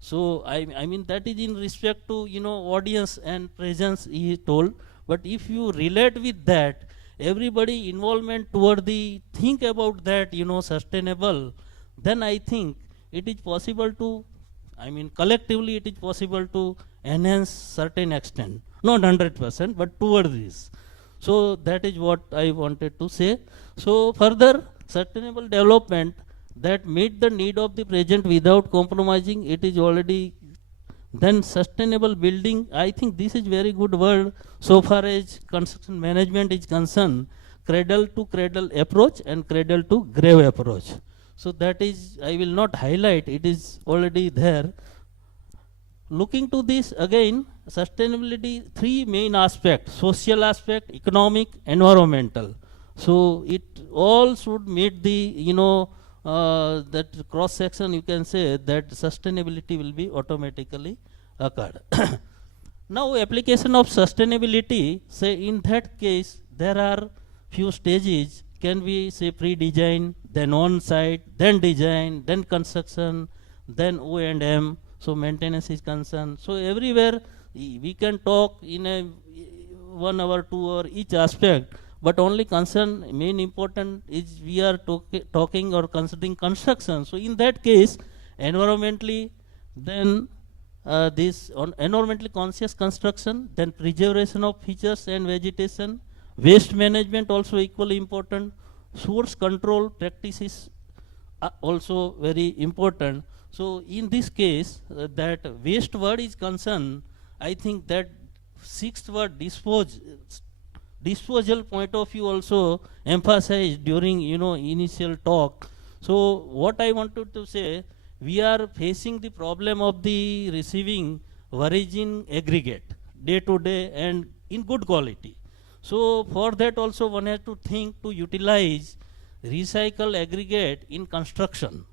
So that is in respect to audience and presence he told. But if you relate with that, everybody involvement toward the think about that sustainable, then I think it is possible to collectively it is possible to enhance certain extent, not 100%, but toward this. So that is what I wanted to say. So further, sustainable development that meet the need of the present without compromising, it is already. Then sustainable building, I think this is very good word so far as construction management is concerned, cradle to cradle approach and cradle to grave approach. So that is, I will not highlight, it is already there. Looking to this again, sustainability, 3 main aspects: social aspect, economic, environmental. So it all should meet the that cross section, you can say that sustainability will be automatically occurred. Now application of sustainability, say in that case there are few stages, can we say pre-design, then on-site, then design, then construction, then O&M, so maintenance is concerned. So everywhere we can talk in a 1 hour, 2 hour each aspect, but only concern main important is we are talking or considering construction. So in that case, environmentally, then this on environmentally conscious construction, then preservation of features and vegetation, waste management also equally important, source control practices are also very important. So in this case, that waste word is concerned, I think that 6th word disposal point of view also emphasized during initial talk. So what I wanted to say, we are facing the problem of the receiving virgin aggregate. day to day and in good quality. So for that also one has to think to utilize recycle aggregate in construction.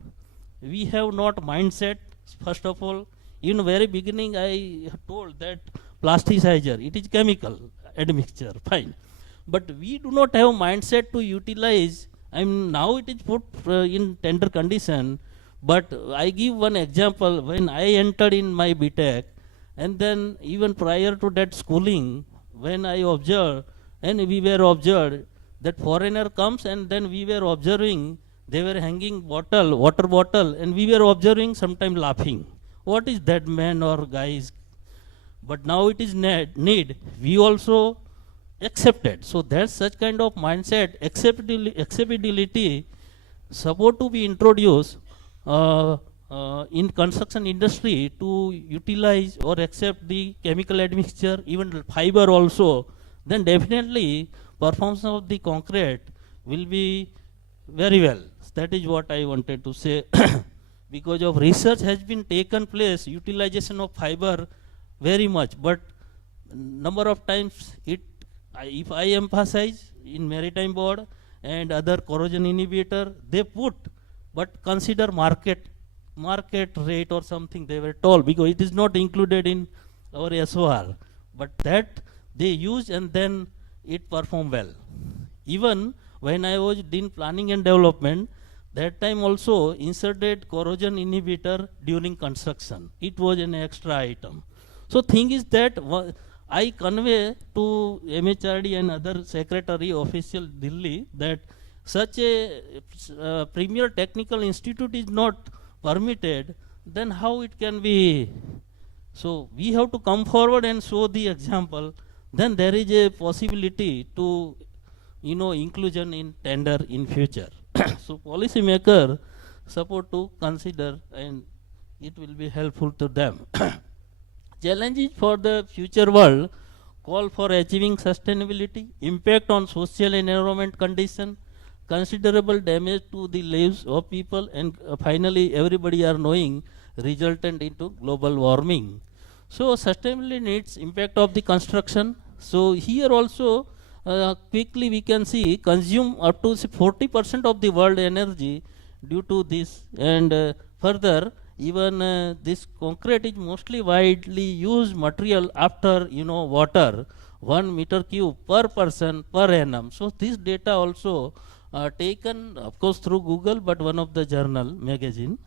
We have not mindset, first of all. In very beginning I told that plasticizer, it is chemical admixture, fine. But we do not have mindset to utilize, now it is put in tender condition, but I give one example. When I entered in my BTech, and then even prior to that schooling, when I observed, and we were observed, that foreigner comes and then we were observing, they were hanging bottle, water bottle, and we were observing, sometimes laughing. What is that man or guys? But now it is need. We also accepted. So that's such kind of mindset, acceptability, support to be introduced in construction industry to utilize or accept the chemical admixture, even fiber also, then definitely performance of the concrete will be very well. That is what I wanted to say. Because of research has been taken place, utilization of fiber very much, but number of times if I emphasize in maritime board and other corrosion inhibitor, they put, but consider market rate or something they were told, because it is not included in our SOR, but that they use and then it perform well. Even when I was in planning and development, that time also inserted corrosion inhibitor during construction. It was an extra item. So thing is that I convey to MHRD and other secretary official Delhi that such a premier technical institute is not permitted, then how it can be? So we have to come forward and show the example. Then there is a possibility to, inclusion in tender in future. So policy maker support to consider, and it will be helpful to them. Challenges for the future world call for achieving sustainability, impact on social and environment condition, considerable damage to the lives of people, and finally everybody are knowing resultant into global warming. So sustainability needs impact of the construction. So here also quickly we can see consume up to 40% of the world energy due to this, and further even this concrete is mostly widely used material after water, 1 meter cube per person per annum. So this data also taken of course through Google, but one of the journal magazine.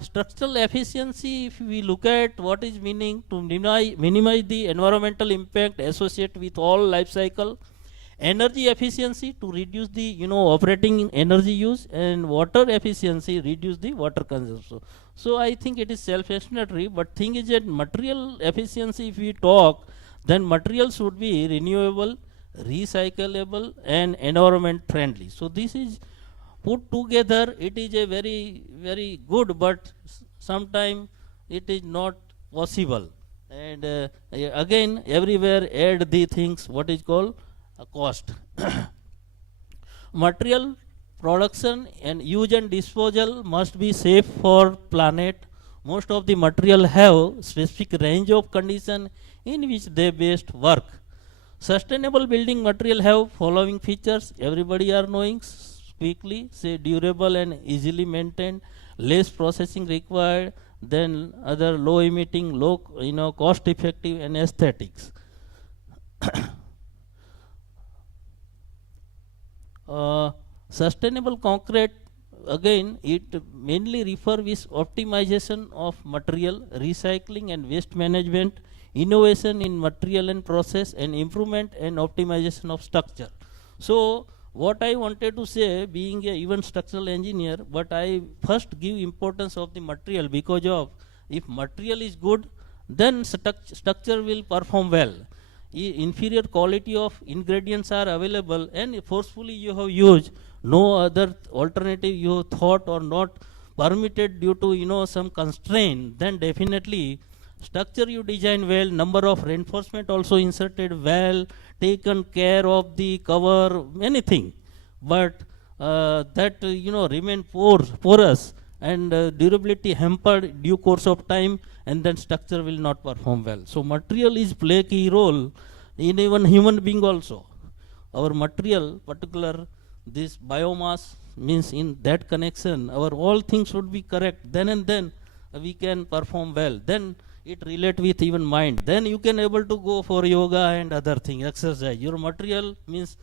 Structural efficiency, if we look at what is meaning to minimize the environmental impact associated with all life cycle. Energy efficiency to reduce the operating energy use, and water efficiency reduce the water consumption. So I think it is self-explanatory, but thing is that material efficiency, if we talk, then material should be renewable, recyclable and environment friendly. So this is put together, it is a very, very good, but sometimes it is not possible. And again, everywhere add the things, what is called a cost. Material production and use and disposal must be safe for planet. Most of the material have specific range of condition in which they best work. Sustainable building material have following features, everybody are knowing quickly, say durable and easily maintained, less processing required than other low emitting, low cost effective and aesthetics. Sustainable concrete, again it mainly refer with optimization of material, recycling and waste management, innovation in material and process, and improvement and optimization of structure. So what I wanted to say, being a even structural engineer, but I first give importance of the material, because of if material is good, then structure will perform well. Inferior quality of ingredients are available, and forcefully you have used, no other alternative you have thought or not permitted due to some constraint, then definitely structure you design well, number of reinforcement also inserted well, taken care of the cover, anything, but that remain porous, and durability hampered due course of time, and then structure will not perform well. So material is play key role in even human being also. Our material, particular this biomass, means in that connection, our all things should be correct. Then and then we can perform well. Then it relate with even mind. Then you can able to go for yoga and other thing, exercise. Your material means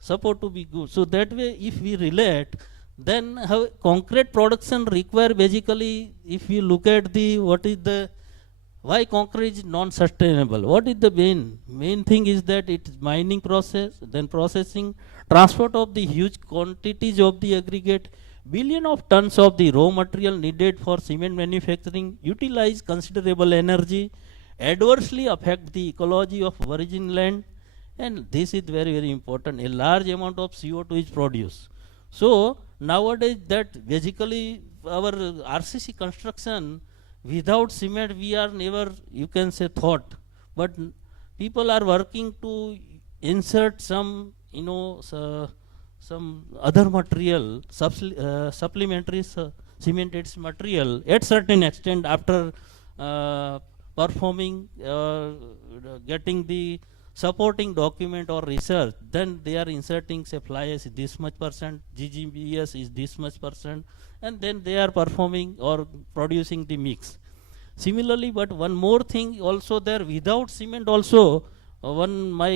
support to be good. So that way, if we relate, then how concrete production require basically, if you look at the what is the why concrete is non-sustainable. What is the main thing is that it is mining process, then processing, transport of the huge quantities of the aggregate, billion of tons of the raw material needed for cement manufacturing, utilize considerable energy, adversely affect the ecology of virgin land, and this is very important. A large amount of CO2 is produced. So nowadays that basically our RCC construction, without cement we are never, you can say, thought, but people are working to insert some, you know, some other material, supplementary cemented material at certain extent after performing, getting the supporting document or research, then they are inserting, say, fly ash is this much percent, GGBS is this much percent, and then they are performing or producing the mix. Similarly, but one more thing also there, without cement also, one my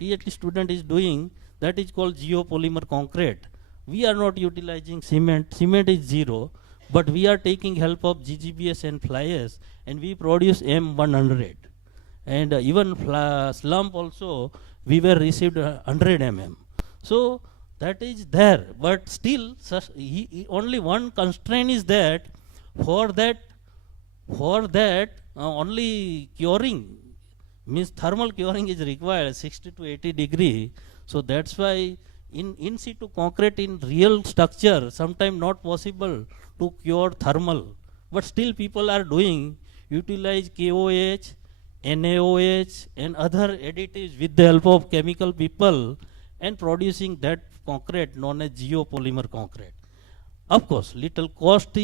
PhD student is doing, that is called geopolymer concrete. We are not utilizing cement, cement is zero, but we are taking help of GGBS and fly ash, and we produce M100. And even slump also, we were received 100 mm. So that is there, but still only one constraint is that for that only curing, means thermal curing is required 60 to 80 degree. So that's why in situ concrete in real structure sometimes not possible to cure thermal, but still people are doing, utilize KOH, NaOH and other additives with the help of chemical people and producing that concrete known as geopolymer concrete. Of course, little cost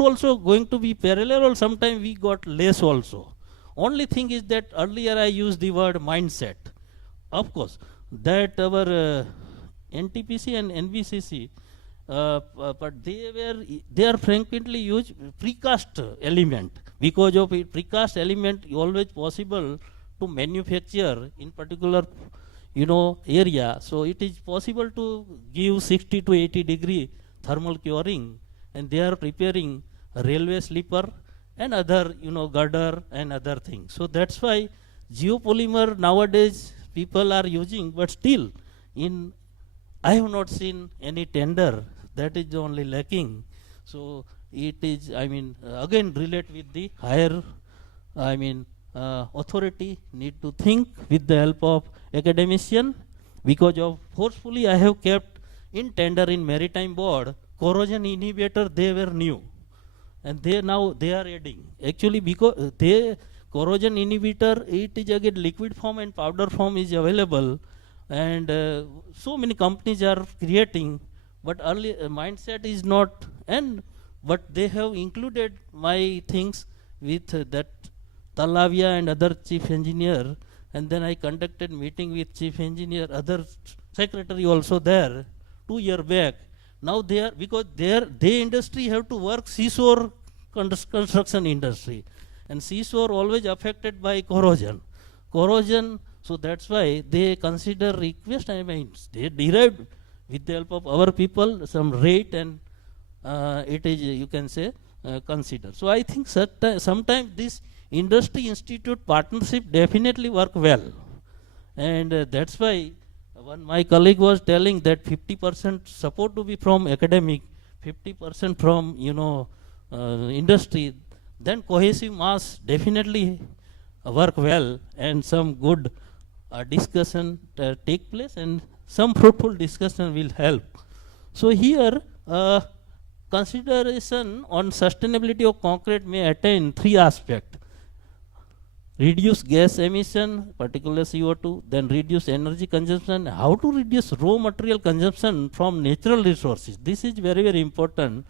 also going to be parallel, or sometimes we got less also. Only thing is that earlier I used the word mindset. Of course, that our NTPC and NBCC, but they are frequently used precast element. Because of it, precast element always possible to manufacture in particular, you know, area. So it is possible to give 60 to 80 degree thermal curing, and they are preparing a railway sleeper and other, you know, girder and other things. So that's why geopolymer nowadays people are using, but still I have not seen any tender. That is only lacking. So it is, again relate with the higher, authority need to think with the help of academician, because of forcefully I have kept in tender in maritime board, corrosion inhibitor they were new, and they are adding. Actually, because corrosion inhibitor, it is again liquid form and powder form is available, and so many companies are creating, but early mindset is not, but they have included my things with that Talavia and other chief engineer, and then I conducted meeting with chief engineer, other secretary also there 2 years back. Now they are, because they industry have to work seashore construction industry, and seashore always affected by corrosion. So that's why they consider request, they derived with the help of our people some rate, and it is, you can say, consider. So I think sometimes this industry institute partnership definitely work well, and that's why one my colleague was telling that 50% support to be from academic, 50% from, you know, industry, then cohesive mass definitely work well, and some good discussion take place, and some fruitful discussion will help. So here consideration on sustainability of concrete may attain 3 aspects: reduce gas emission, particularly CO2, then reduce energy consumption. How to reduce raw material consumption from natural resources? This is very important.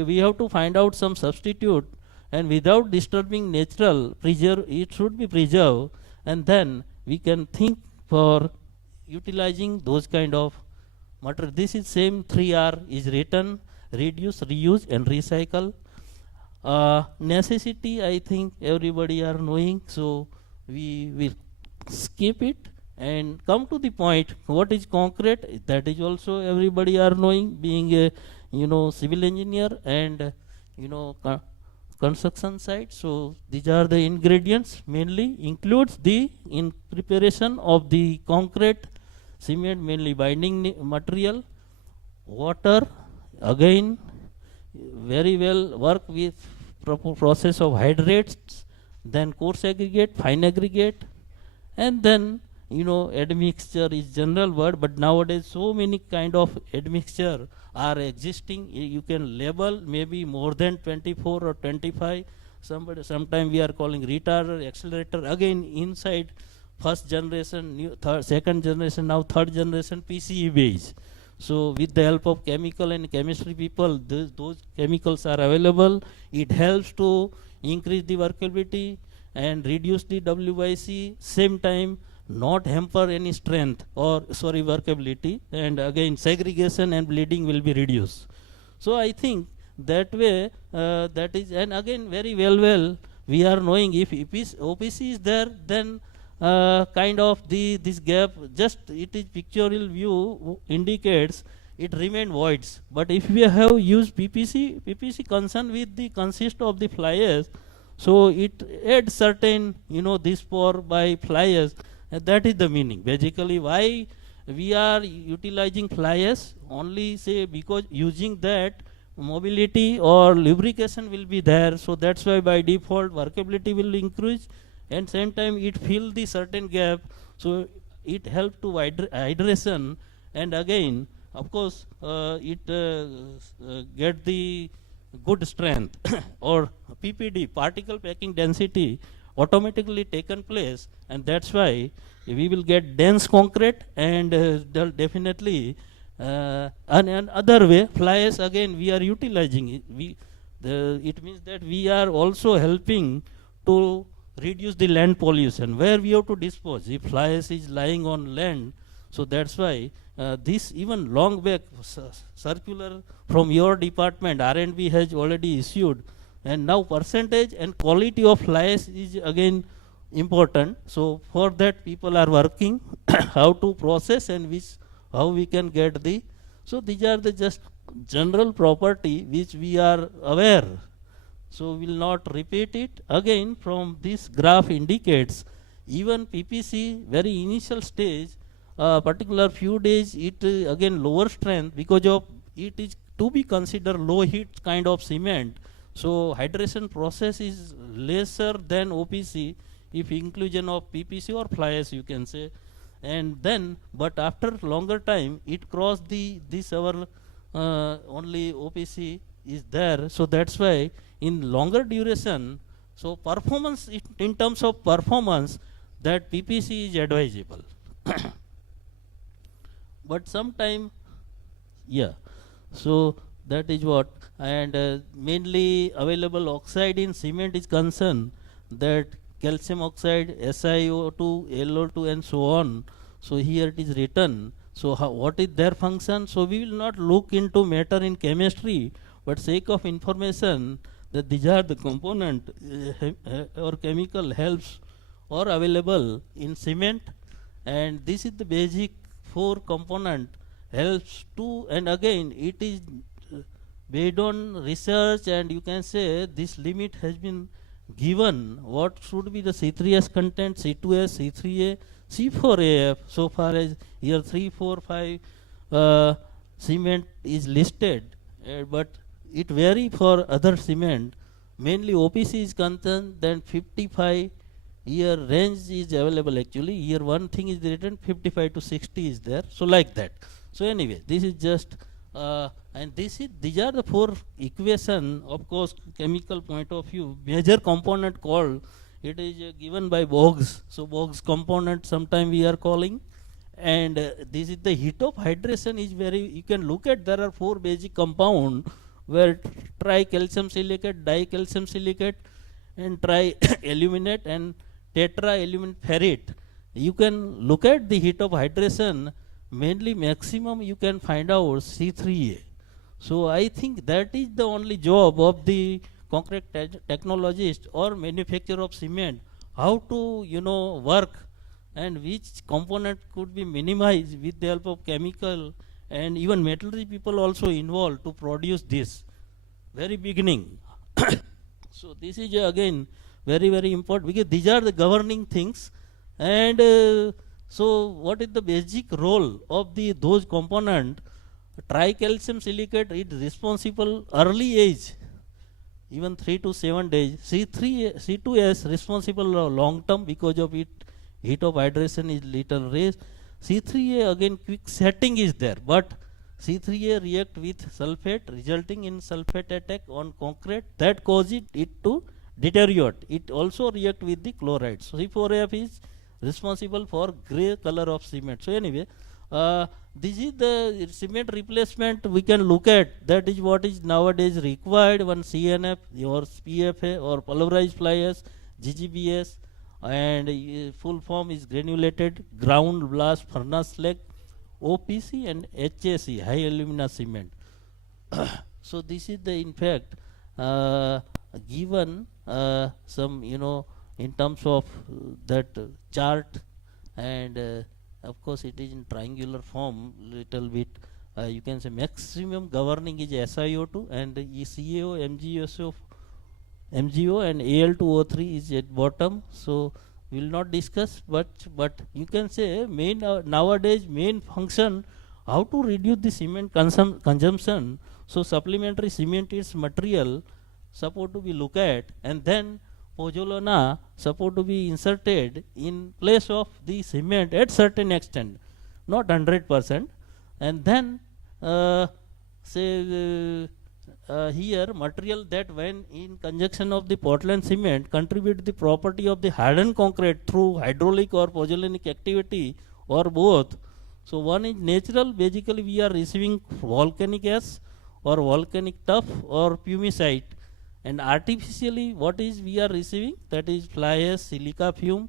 we have to find out some substitute, and without disturbing natural preserve, it should be preserved, and then we can think for utilizing those kind of material. This is same 3R is written: reduce, reuse, and recycle. Necessity, I think everybody are knowing, so we will skip it and come to the point. What is concrete? That is also everybody are knowing, being a civil engineer and construction site. So these are the ingredients. Mainly includes the in preparation of the concrete, cement, mainly binding material, water, again very well work with process of hydrates, then coarse aggregate, fine aggregate, and then admixture is general word, but nowadays so many kind of admixture are existing. You can label maybe more than 24 or 25. Sometime we are calling retarder, accelerator. Again inside first generation, second generation, now third generation PCE base. So with the help of chemical and chemistry people, those chemicals are available. It helps to increase the workability and reduce the WYC, same time not hamper any strength or workability, and again segregation and bleeding will be reduced. So I think that way that is, and again very well we are knowing if OPC is there, then kind of this gap, just it is pictorial view indicates it remain voids. But if we have used PPC concern with the consist of the fly ash, so it adds certain this for by fly ash. That is the meaning. Basically, why we are utilizing fly ash only, say, because using that mobility or lubrication will be there. So that's why by default workability will increase, and same time it fill the certain gap. So it help to hydration, and again, of course, it get the good strength or PPD, particle packing density, automatically taken place, and that's why we will get dense concrete, and definitely another way fly ash again we are utilizing it. It means that we are also helping to reduce the land pollution, where we have to dispose if fly ash is lying on land. So that's why this even long back circular from your department R&B has already issued, and now percentage and quality of fly ash is again important. So for that people are working how to process and how we can get the. So these are the just general property which we are aware. So we will not repeat it again. From this graph indicates even PPC very initial stage, particular few days it again lower strength because of it is to be considered low heat kind of cement. So hydration process is lesser than OPC if inclusion of PPC or fly ash you can say, and then but after longer time it crossed this our only OPC is there. So that's why in longer duration, so performance in terms of performance, that PPC is advisable. But sometime, yeah, so that is what, and mainly available oxide in cement is concerned, that calcium oxide, SiO2, LO2 and so on. So here it is written. So what is their function? So we will not look into matter in chemistry, but sake of information that these are the component or chemical helps or available in cement, and this is the basic 4 component helps to, and again it is based on research, and you can say this limit has been given what should be the C3S content, C2S, C3A, C4AF. So far as here 3, 4, 5 cement is listed, but it vary for other cement. Mainly OPC is concerned, then 55 year range is available actually. Here one thing is written 55 to 60 is there. So like that. So anyway, this is just and these are the 4 equation. Of course, chemical point of view, major component called it is given by Bogues. So Bogues component sometime we are calling, and this is the heat of hydration is very. You can look at there are 4 basic compound where tricalcium silicate, dicalcium silicate, and trialuminate and tetraaluminate ferrite. You can look at the heat of hydration, mainly maximum you can find out C3A. So I think that is the only job of the concrete technologist or manufacturer of cement, how to work and which component could be minimized with the help of chemical and even metallurgy people also involved to produce this very beginning. So this is again very very important, because these are the governing things. And so what is the basic role of those component? Tricalcium silicate is responsible early age, even 3 to 7 days. C2S responsible long term, because of it heat of hydration is little raised. C3A again quick setting is there, but C3A react with sulfate, resulting in sulfate attack on concrete that causes it to deteriorate. It also react with the chloride. So C4F is responsible for gray color of cement. So anyway, this is the cement replacement we can look at. That is what is nowadays required. One CNF or PFA or pulverized fly ash, GGBS, and full form is granulated ground blast furnace slag, OPC and HAC, high alumina cement. So this is the in fact given some in terms of that chart, and of course it is in triangular form little bit. You can say maximum governing is SiO2 and ECAO, MgO and Al2O3 is at bottom. So we will not discuss, but you can say main nowadays main function how to reduce the cement consumption. So supplementary cement is material supposed to be looked at, and then pozzolana supposed to be inserted in place of the cement at certain extent, not 100%. And then say here material that when in conjunction of the Portland cement contribute the property of the hardened concrete through hydraulic or pozzolanic activity or both. So one is natural, basically we are receiving volcanic ash or volcanic tuff or pumicite, and artificially what is we are receiving, that is fly ash, silica fume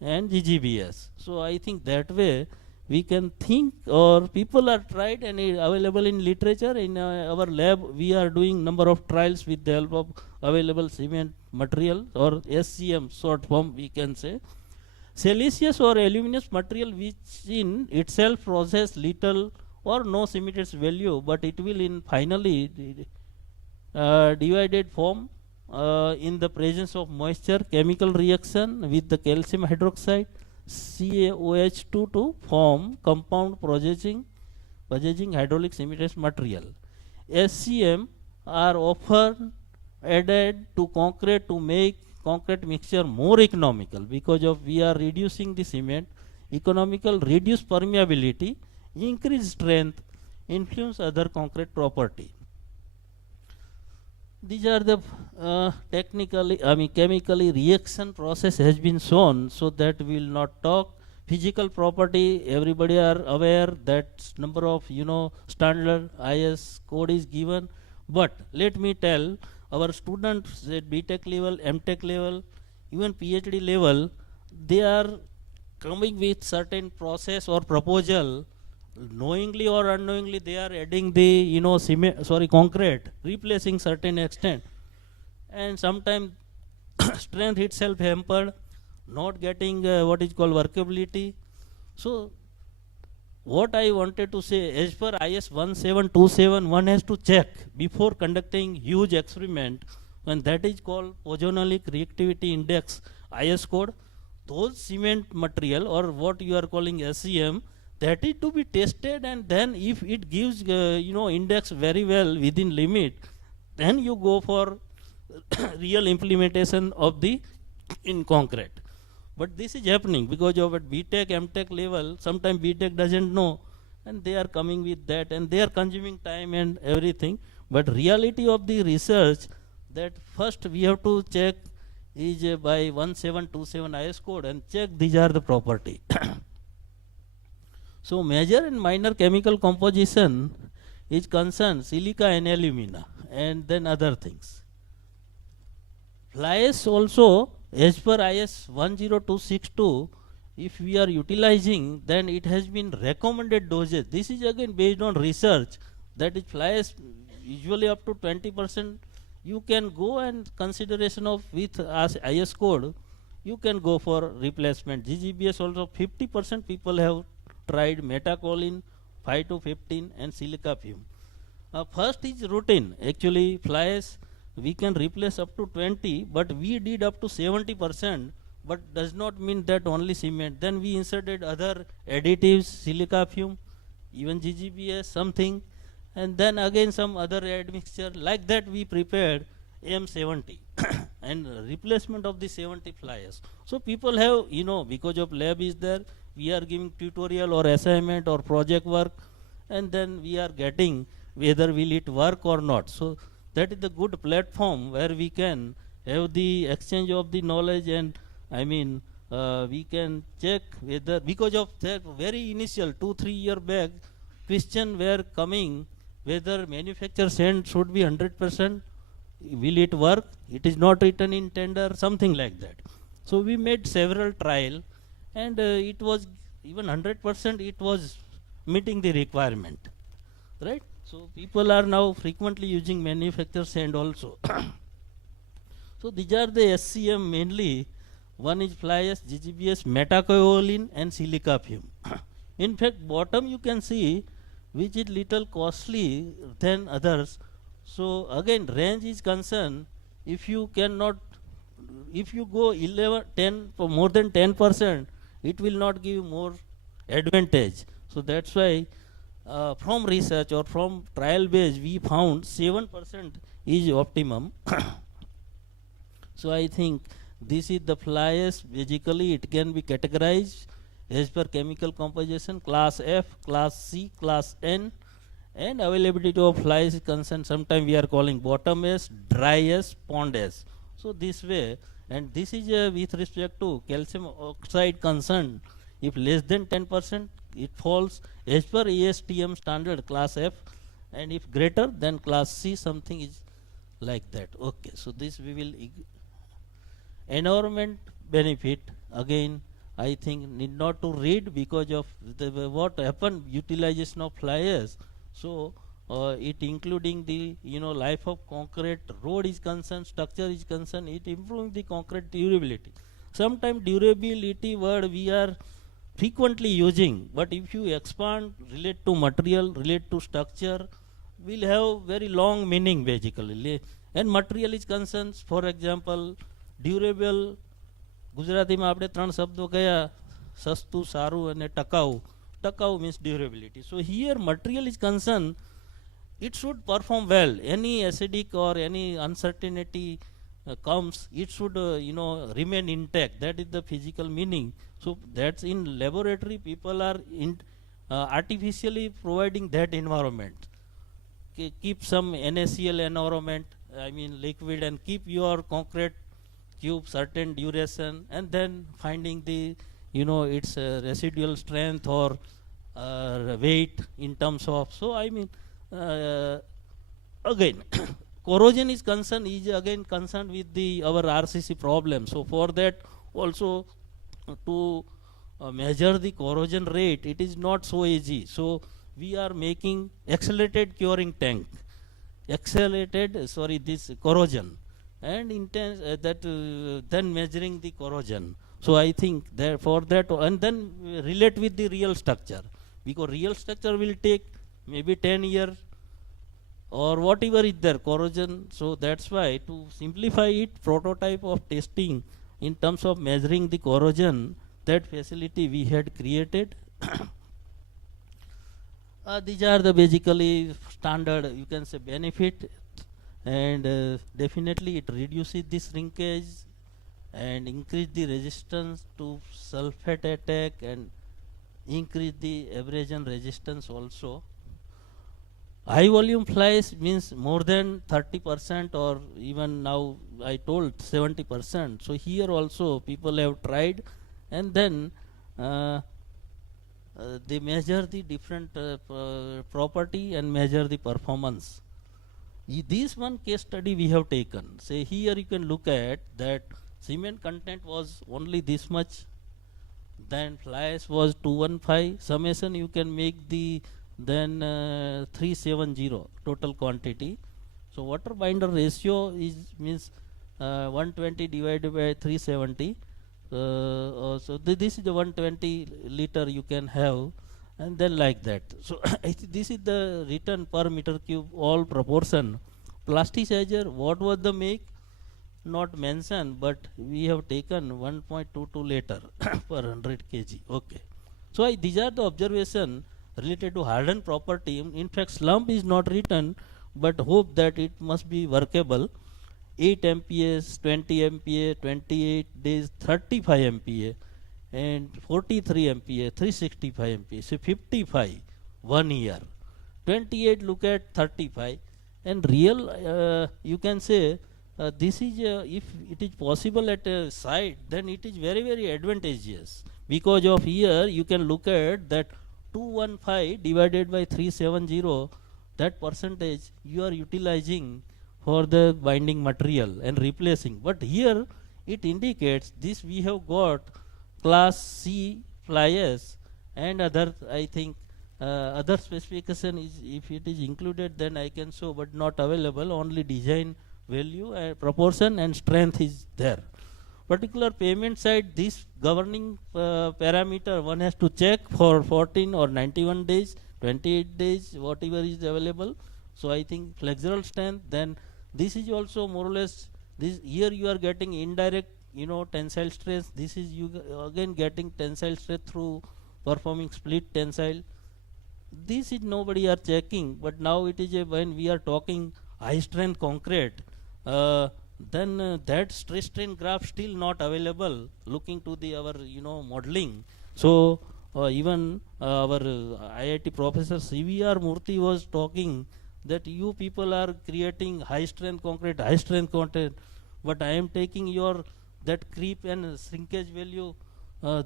and GGBS. So I think that way we can think, or people are tried and available in literature. In our lab we are doing number of trials with the help of available cement material or SCM short form we can say. Siliceous or aluminous material which in itself possess little or no cementitious value, but it will in finally divided form in the presence of moisture, chemical reaction with the calcium hydroxide CaOH2 to form compound possessing hydraulic cementitious material. SCM are often added to concrete to make concrete mixture more economical, because of we are reducing the cement, economical, reduce permeability, increase strength, influence other concrete property. These are the chemically reaction process has been shown, so that we will not talk. Physical property, everybody are aware that number of standard IS code is given, but let me tell our students at BTech level, MTech level, even PhD level, they are coming with certain process or proposal. Knowingly or unknowingly they are adding the concrete, replacing certain extent, and sometimes strength itself hampered, not getting what is called workability. So what I wanted to say, as per IS 1727, one has to check before conducting huge experiment, and that is called pozzolanic reactivity index IS code. Those cement material or what you are calling SCM, that is to be tested, and then if it gives index very well within limit, then you go for real implementation of the in concrete. But this is happening because of at BTech, MTech level, sometimes BTech doesn't know, and they are coming with that, and they are consuming time and everything. But reality of the research, that first we have to check is by 1727 IS code, and check these are the property. So major and minor chemical composition is concerned silica and alumina, and then other things. Fly ash also, as per IS 10262, if we are utilizing, then it has been recommended dosage. This is again based on research, that is fly ash usually up to 20%. You can go and consideration of with IS code, you can go for replacement. GGBS also 50% people have tried metacolin 5 to 15 and silica fume. First is routine. Actually, fly ash we can replace up to 20, but we did up to 70%, but does not mean that only cement. Then we inserted other additives, silica fume, even GGBS, something, and then again some other admixture. Like that we prepared M70 and replacement of the 70 fly ash. So people have, because of lab is there, we are giving tutorial or assignment or project work, and then we are getting whether will it work or not. So that is the good platform where we can have the exchange of the knowledge, and we can check whether, because of that very initial 2-3 year back question were coming whether manufacturer send should be 100%, will it work, it is not written in tender, something like that. So we made several trial, and it was even 100% it was meeting the requirement, right? So people are now frequently using manufacturer sand also. So these are the SCM mainly. One is fly ash, GGBS, metacoolin and silica fume. In fact, bottom you can see which is little costly than others. So again, range is concerned. If you cannot, if you go 11, 10 for more than 10%, it will not give more advantage. So that's why from research or from trial base we found 7% is optimum. So I think this is the fly ash. Basically it can be categorized as per chemical composition, class F, class C, class N, and availability of fly ash is concerned. Sometimes we are calling bottom ash, dry ash, pond ash. So this way, and this is with respect to calcium oxide concern. If less than 10%, it falls as per ASTM standard class F, and if greater than class C, something is like that. Okay, so this we will environment benefit again. I think need not to read because of what happened utilization of fly ash. So it including the life of concrete, road is concerned, structure is concerned, it improving the concrete durability. Sometimes durability word we are frequently using, but if you expand, relate to material, relate to structure, will have very long meaning basically. And material is concerned, for example, durable. ગુજરાતીમાં આપણે ત્રણ શબ્દો કયા, સસ્તું, સારું અને ટકાઉ. ટકાઉ means durability. So here material is concerned, it should perform well. Any acidic or any uncertainty comes, it should remain intact. That is the physical meaning. So that's in laboratory people are artificially providing that environment. Keep some NaCl environment, liquid, and keep your concrete cube certain duration, and then finding the its residual strength or weight in terms of. So again corrosion is concerned, is again concerned with the our RCC problem. So for that also to measure the corrosion rate, it is not so easy. So we are making accelerated curing tank, this corrosion, and intense then measuring the corrosion. So I think that for that, and then relate with the real structure, because real structure will take maybe 10 years or whatever is there corrosion. So that's why to simplify it, prototype of testing in terms of measuring the corrosion, that facility we had created. These are the basically standard, you can say, benefit, and definitely it reduces the shrinkage and increase the resistance to sulfate attack and increase the abrasion resistance also. High volume fly ash means more than 30%, or even now I told 70%. So here also people have tried, and then they measure the different property and measure the performance. This one case study we have taken. Say here you can look at that cement content was only this much, then fly ash was 215, summation you can make the then 370 total quantity. So water binder ratio is means 120 divided by 370. So this is the 120 liter you can have, and then like that. So this is the return per meter cube all proportion. Plasticizer, what was the make? Not mentioned, but we have taken 1.22 liter per 100 kg. Okay. So these are the observation related to hardened property. In fact, slump is not written, but hope that it must be workable. 8 MPa, 20 MPa, 28 days, 35 MPa, and 43 MPa, 365 MPa. So 55, 1 year. 28 look at 35, and real you can say this is if it is possible at a site, then it is very very advantageous, because of here you can look at that 215 divided by 370, that percentage you are utilizing for the binding material and replacing. But here it indicates this we have got class C fly ash and other, I think other specification is, if it is included then I can show, but not available, only design value, proportion and strength is there. Particular payment side, this governing parameter one has to check for 14 or 91 days, 28 days, whatever is available. So I think flexural strength, then this is also more or less, this here you are getting indirect tensile stress. This is you again getting tensile stress through performing split tensile. This is nobody are checking, but now it is when we are talking high strength concrete, then that stress strain graph still not available looking to the our modeling. So even our IIT professor CVR Murthy was talking that you people are creating high strength concrete, but I am taking your that creep and shrinkage value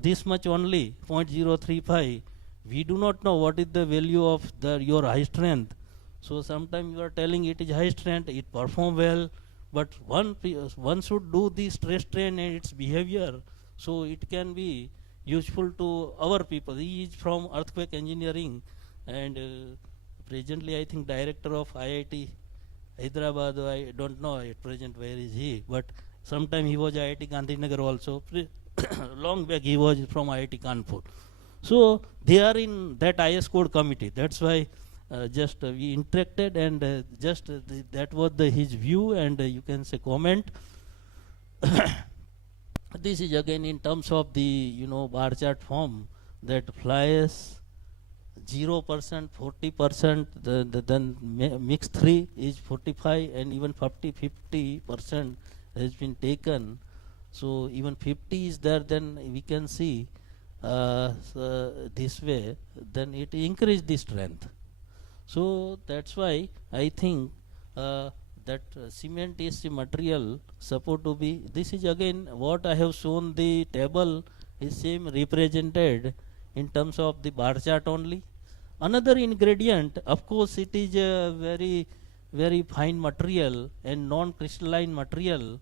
this much only 0.035. We do not know what is the value of your high strength. So sometimes you are telling it is high strength, it perform well, but one should do the stress strain and its behavior, so it can be useful to our people. He is from earthquake engineering, and presently I think director of IIT Hyderabad. I don't know at present where is he, but sometime he was IIT Gandhinagar also. Long back he was from IIT Kanpur. So they are in that IS code committee. That's why just we interacted, and that was his view, and you can say comment. This is again in terms of the bar chart form, that fly ash 0%, 40%, then mix 3 is 45, and even 50% has been taken. So even 50 is there, then we can see this way, then it increase the strength. So that's why I think that cement is the material supposed to be. This is again what I have shown, the table is same represented in terms of the bar chart only. Another ingredient, of course, it is a very very fine material and non-crystalline material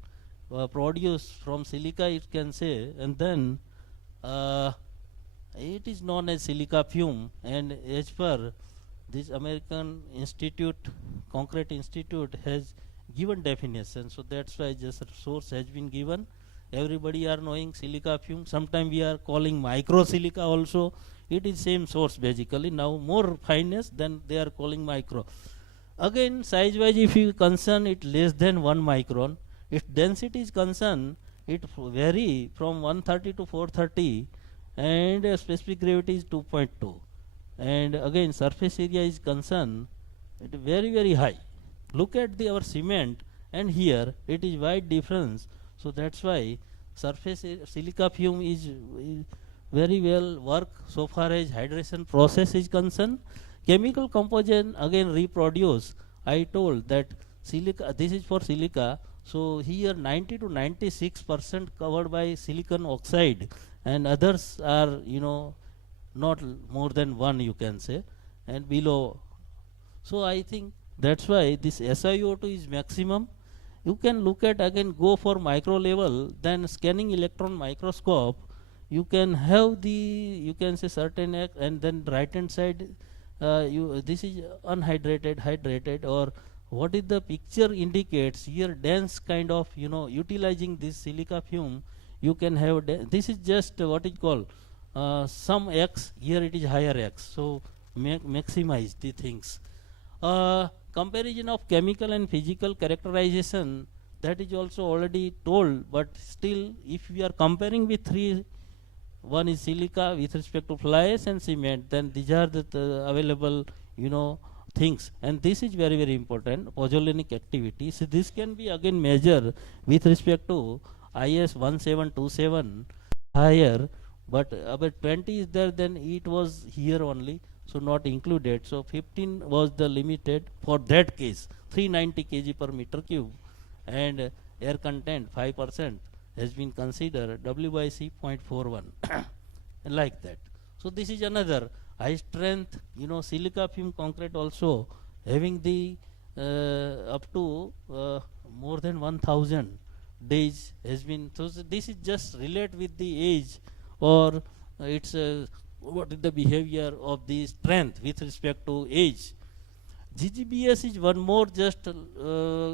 produced from silica, you can say, and then it is known as silica fume, and as per this American Institute, Concrete Institute has given definition, so that's why just source has been given. Everybody are knowing silica fume. Sometimes we are calling micro silica also. It is same source basically. Now more fineness, then they are calling micro. Again, size wise, if you concern it less than 1 micron. If density is concerned, it vary from 130 to 430, and specific gravity is 2.2. And again, surface area is concerned, it is very very high. Look at our cement, and here it is wide difference. So that's why surface silica fume is very well work so far as hydration process is concerned. Chemical composition again reproduce. I told that silica, this is for silica. So here 90 to 96% covered by silicon oxide, and others are not more than 1, you can say, and below. So I think That's why this SiO2 is maximum. You can look at again, go for micro level, then scanning electron microscope, you can have the, you can say certain and then right hand side, this is unhydrated, hydrated, or what is the picture indicates here, dense kind of, utilizing this silica fume, you can have, this is just what is called some X, here it is higher X, so maximize the things. Comparison of chemical and physical characterization, that is also already told, but still if we are comparing with three, one is silica with respect to fly ash and cement, then these are the available things, and this is very very important, pozzolanic activity. So this can be again measured with respect to IS 1727 higher, but about 20 is there, then it was here only, so not included. So 15 was the limited for that case, 390 kg per meter cube, and air content 5% has been considered, WYC 0.41 like that. So this is another high strength, silica fume concrete also having the up to more than 1000 days has been. So this is just relate with the age, or it's what is the behavior of the strength with respect to age. GGBS is one more just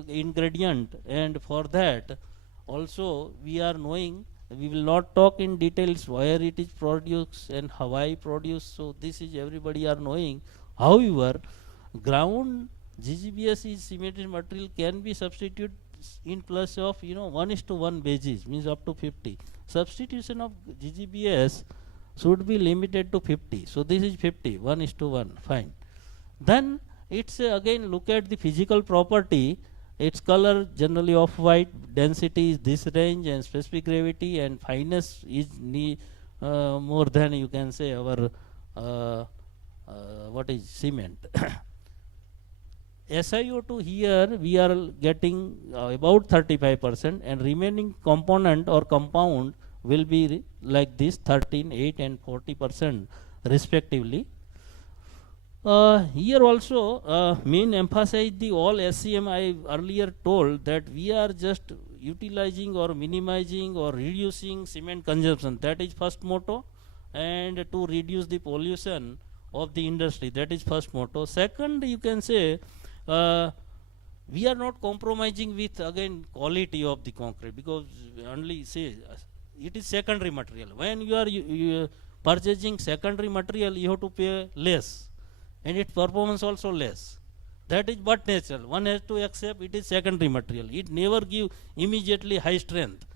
ingredient, and for that also we are knowing, we will not talk in details where it is produced and how I produced, so this is everybody are knowing. However, ground GGBS is cemented material can be substituted in plus of 1:1 basis, means up to 50. Substitution of GGBS should be limited to 50, so this is 50, 1:1, fine. Then it's again look at the physical property, its color generally off white, density is this range, and specific gravity and fineness is more than, you can say, our what is cement. SiO2 here we are getting about 35%, and remaining component or compound will be like this 13, 8 and 40% respectively. Here also main emphasize the all SCM. I earlier told that we are just utilizing or minimizing or reducing cement consumption, that is first motto, and to reduce the pollution of the industry, that is first motto. Second, you can say we are not compromising with again quality of the concrete, because only say it is secondary material. When you are purchasing secondary material, you have to pay less, and its performance also less. That is but natural. One has to accept it is secondary material. It never give immediately high strength.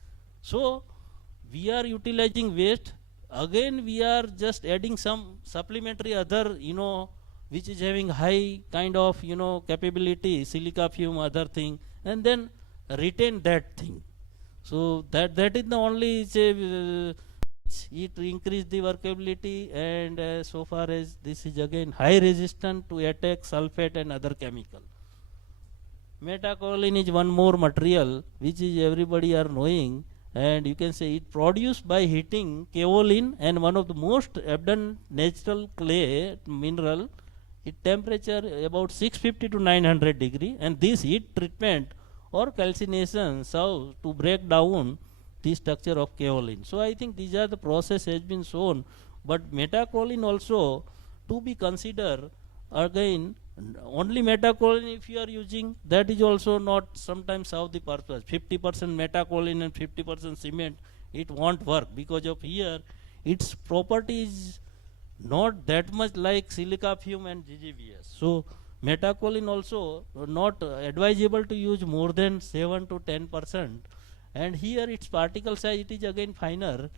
So we are utilizing waste. Again we are just adding some supplementary other, which is having high kind of, capability, silica fume, other thing, and then retain that thing. So that is the only say, it increase the workability, and so far as this is again high resistant to attack sulfate and other chemical. Metakaolin is one more material which is everybody are knowing, and you can say it produced by heating kaolin, and one of the most abundant natural clay mineral, it temperature about 650 to 900 degree, and this heat treatment or calcination serves to break down the structure of kaolin. So I think these are the process has been shown, but metakaolin also to be considered again. Only metakaolin if you are using, that is also not sometimes serve the purpose. 50% metakaolin and 50% cement, it won't work, because of here its property is not that much like silica fume and GGBS. So metakaolin also not advisable to use more than 7 to 10%, and here its particle size, it is again finer,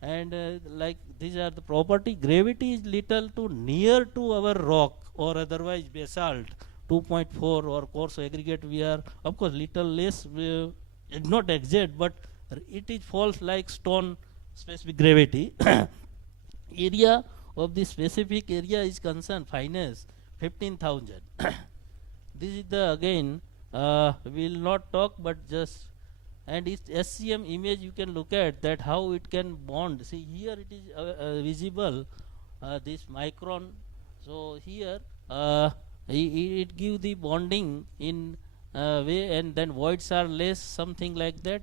and like these are the property. Gravity is little to near to our rock or otherwise basalt 2.4, or coarse aggregate we are of course little less, not exact, but it is falls like stone specific gravity. Area of the specific area is concerned, fineness 15,000. This is the again we will not talk, but just, and its SCM image you can look at that how it can bond. See here it is visible this micron. So here It give the bonding in way, and then voids are less, something like that.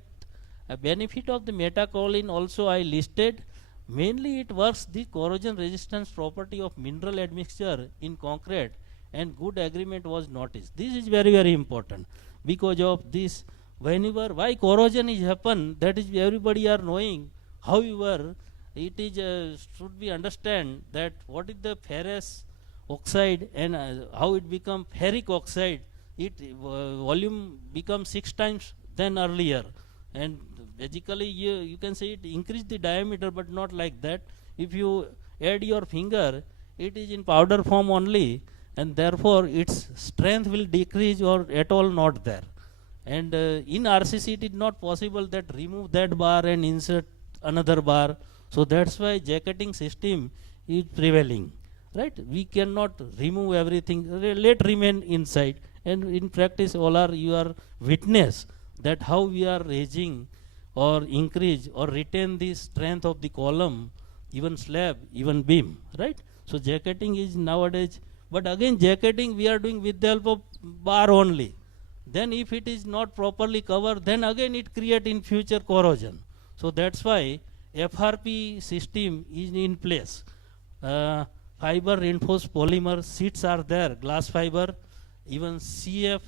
A benefit of the metakaolin also I listed. Mainly it works the corrosion resistance property of mineral admixture in concrete, and good agreement was noticed. This is very, very important because of this. Whenever why corrosion is happen, that is everybody are knowing. However, it is should be understand that what is the ferrous oxide and how it become ferric oxide. It volume becomes 6 times than earlier, and basically you can say it increase the diameter, but not like that. If you add your finger, it is in powder form only, and therefore its strength will decrease or at all not there. And in RCC it is not possible that remove that bar and insert another bar. So that's why jacketing system is prevailing, right? We cannot remove everything, let remain inside. And in practice all are you are witness that how we are raising or increase or retain the strength of the column, even slab, even beam, right? So jacketing is nowadays, but again jacketing we are doing with the help of bar only. Then if it is not properly covered, then again it create in future corrosion. So that's why FRP system is in place. Fiber reinforced polymer sheets are there, glass fiber, even CF,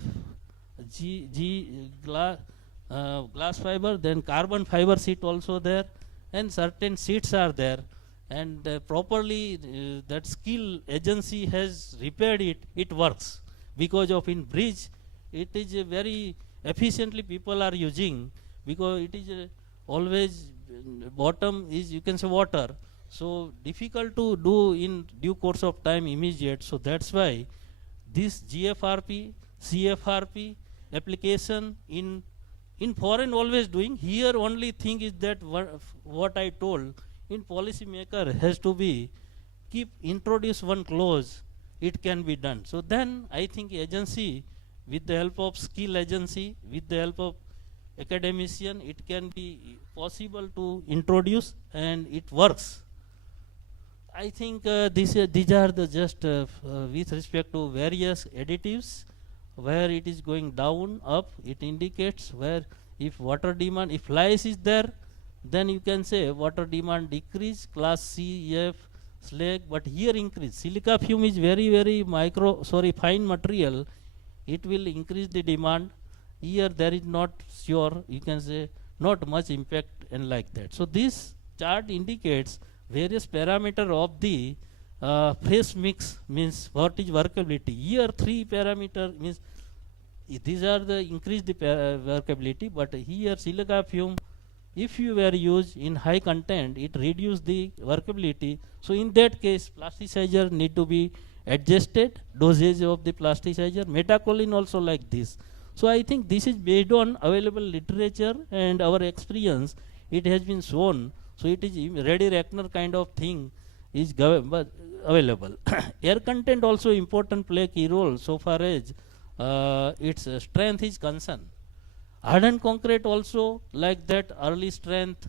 glass fiber, then carbon fiber sheet also there, and certain sheets are there. And properly that skill agency has repaired it, it works. Because of in bridge, it is a very efficiently people are using, because it is always bottom is you can say water, so difficult to do in due course of time immediate. So that's why this GFRP, CFRP application in foreign always doing. Here only thing is that what I told, in policy maker has to be keep introduce one clause, it can be done. So then I think agency with the help of skill agency, with the help of academician, it can be possible to introduce and it works. I think these are the just with respect to various additives, where it is going down, up, it indicates where if water demand, if flies is there, then you can say water demand decrease, class C, F, slag, but here increase. Silica fume is very, very fine material, it will increase the demand. Here there is not sure, you can say not much impact and like that. So this chart indicates various parameter of the phase mix, means what is workability. Here 3 parameter means these are the increase the workability, but here silica fume, if you were used in high content, it reduce the workability. So in that case plasticizer need to be adjusted, dosage of the plasticizer. Metakaolin also like this. So I think this is based on available literature and our experience, it has been shown. So it is ready reckoner kind of thing is available. Air content also important, play key role so far as its strength is concerned. Hardened concrete also like that, early strength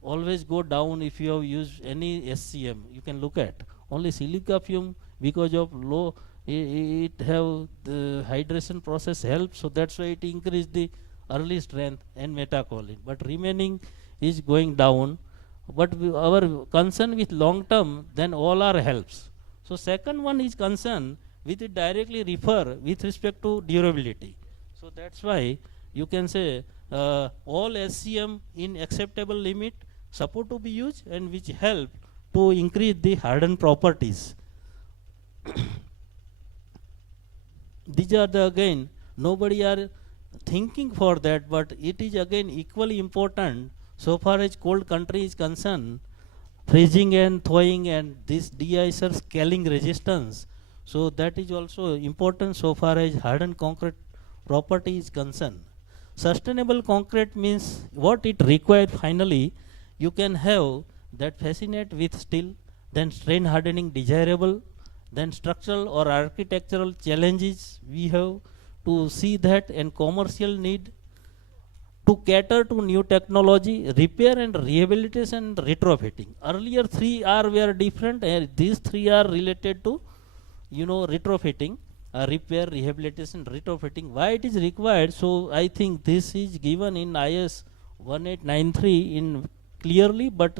always go down if you have used any SCM. You can look at only silica fume, because of low it have the hydration process help, so that's why it increase the early strength and metakaolin, but remaining is going down. But our concern with long term, then all are helps. So second one is concern with it directly refer with respect to durability. So that's why you can say all SCM in acceptable limit support to be used, and which help to increase the hardened properties. These are the again nobody are thinking for that, but it is again equally important so far as cold country is concerned, freezing and thawing and this de-icer scaling resistance. So that is also important so far as hardened concrete property is concerned. Sustainable concrete means what it requires finally, you can have that fascinate with steel, then strain hardening desirable, then structural or architectural challenges we have to see that, and commercial need to cater to new technology, repair and rehabilitation, retrofitting. Earlier 3 R were different, and these 3 are related to retrofitting. repair, rehabilitation, retrofitting. Why it is required? So I think this is given in IS 1893 in clearly, but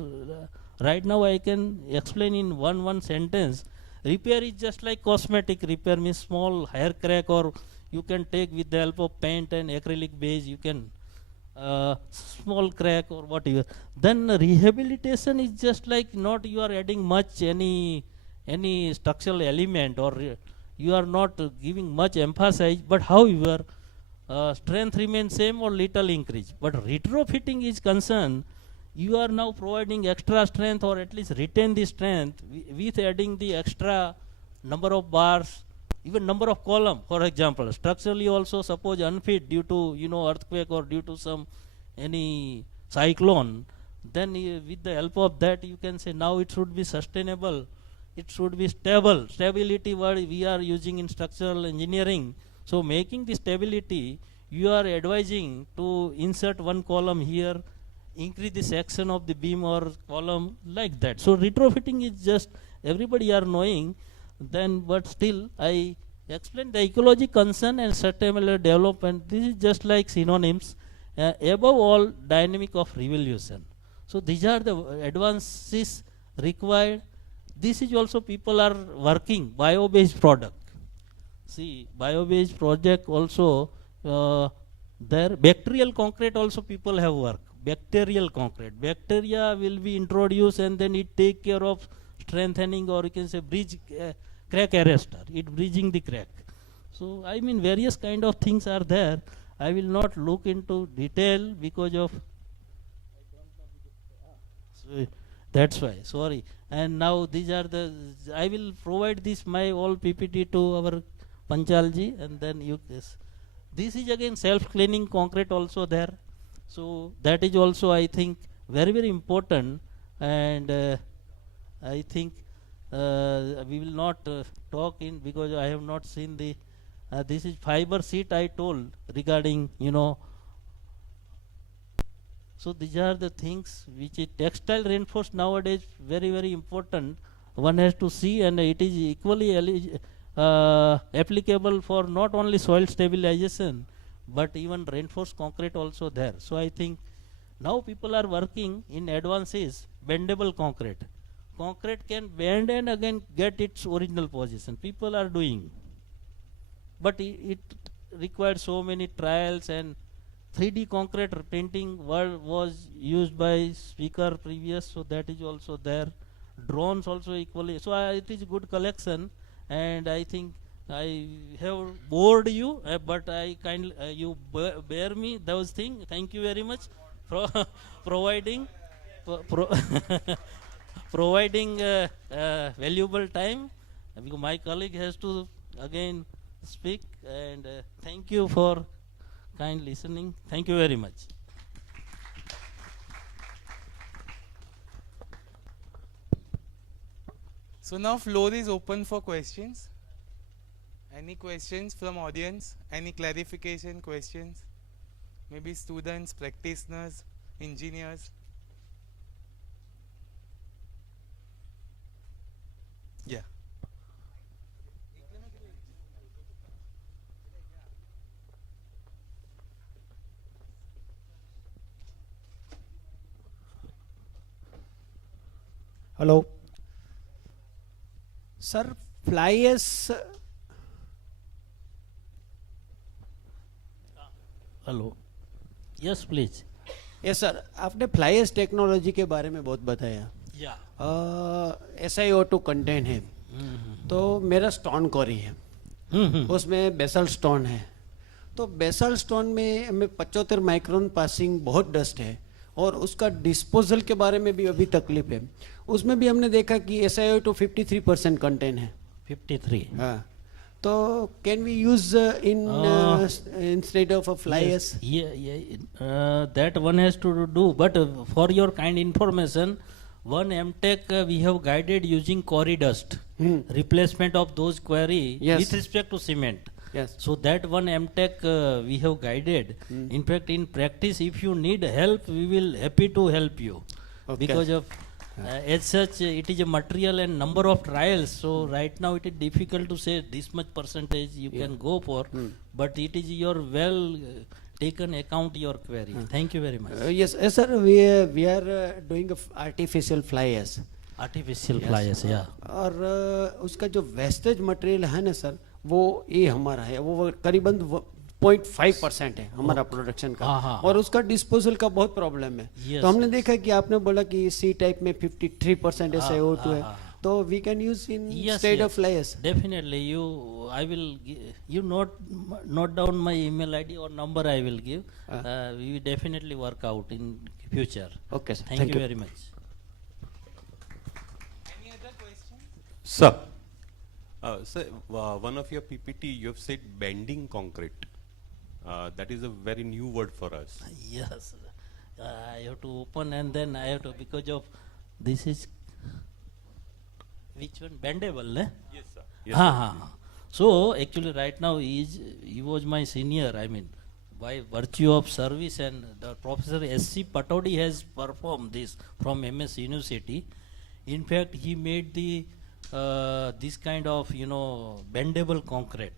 right now I can explain in one sentence. Repair is just like cosmetic repair, means small hair crack, or you can take with the help of paint and acrylic base, you can small crack or whatever. Then rehabilitation is just like not you are adding much any structural element, or you are not giving much emphasis, but however strength remains same or little increase. But retrofitting is concerned, you are now providing extra strength, or at least retain the strength with adding the extra number of bars, even number of column. For example, structurally also suppose unfit due to earthquake or due to some any cyclone, then with the help of that you can say now it should be sustainable, it should be stable. Stability word we are using in structural engineering. So making the stability, you are advising to insert one column here, increase the section of the beam or column, like that. So retrofitting is just everybody are knowing. Then but still I explain the ecology concern and sustainable development. This is just like synonyms. Above all, dynamic of revolution. So these are the advances required. This is also people are working bio-based product. See, bio-based project also there. Bacterial concrete also people have work. Bacterial concrete. Bacteria will be introduced and then it take care of strengthening, or you can say bridge crack arrestor. It bridging the crack. So I mean various kind of things are there. I will not look into detail because of so that's why. Sorry. And now these are the. I will provide this my all PPT to our Panchalji, and then you. This is again self-cleaning concrete also there. So that is also I think very important, and I think we will not talk in because I have not seen the this is fiber sheet I told regarding so these are the things which is textile reinforced nowadays very important. One has to see, and it is equally applicable for not only soil stabilization but even reinforced concrete also there. So I think now people are working in advances bendable concrete. Concrete can bend and again get its original position. People are doing, but it required so many trials, and 3D concrete printing was used by speaker previous, so that is also there. Drones also equally. So it is good collection, and I think I have bored you, but I kindly you bear me those things. Thank you very much for providing providing valuable time. My colleague has to again speak, and thank you for kind listening. Thank you very much. So now floor is open for questions. Any questions from audience? Any clarification questions? Maybe students, practitioners, engineers. Yeah. Hello. Sir, fly ash. Hello yes please yes sir, आपने fly ash technology के बारे में बहुत बताया. या SiO2 content है, तो मेरा स्टोन क्वारी है, उसमें बेसल स्टोन है. तो बेसल स्टोन में हमें 75 माइक्रोन पासिंग बहुत डस्ट है, और उसका डिस्पोजल के बारे में भी अभी तकलीफ है. उसमें भी हमने देखा कि SiO2 53% कंटेंट है. 53. हाँ, तो can we use in instead of a fly ash? That one has to do, but for your kind information, one MTech we have guided using quarry dust, replacement of those quarry with respect to cement. Yes. So that one MTech we have guided. In fact, in practice, if you need help, we will happy to help you. Okay. Because of As such, it is a material and number of trials. So right now it is difficult to say this much percentage you can go for, but it is your well taken account your query. Thank you very much. Yes, sir, we are doing artificial flyers. Artificial flyers, yeah. और उसका जो wastage material है ना sir, वो ये हमारा है, वो करीबन 0.5% है हमारा प्रोडक्शन का, और उसका डिस्पोजल का बहुत प्रॉब्लम है। तो हमने देखा कि आपने बोला कि सी टाइप में 53% SiO2 है, तो we can use instead of flyers. Definitely, I will you note down my email ID or number I will give. We will definitely work out in future. Okay, sir. Thank you very much. Any other questions? Sir, sir, one of your PPT, you have said bending concrete. That is a very new word for us. Yes, I have to open and then I have to, because of this is which one, bendable, ne? Yes, sir. Yes, So actually right now he was my senior, I mean by virtue of service, and the Professor S.C. Patodi has performed this from MS University. In fact, he made the this kind of bendable concrete,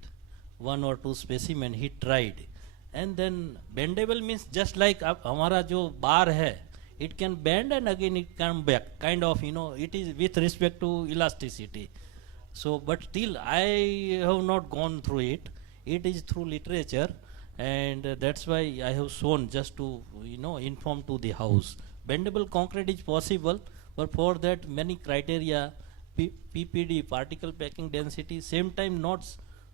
one or two specimen he tried, and then bendable means just like हमारा जो bar है, it can bend and again it come back, kind of it is with respect to elasticity. So but still I have not gone through it. It is through literature, and that's why I have shown just to inform to the house. Bendable concrete is possible, but for that many criteria, PPD, particle packing density, same time not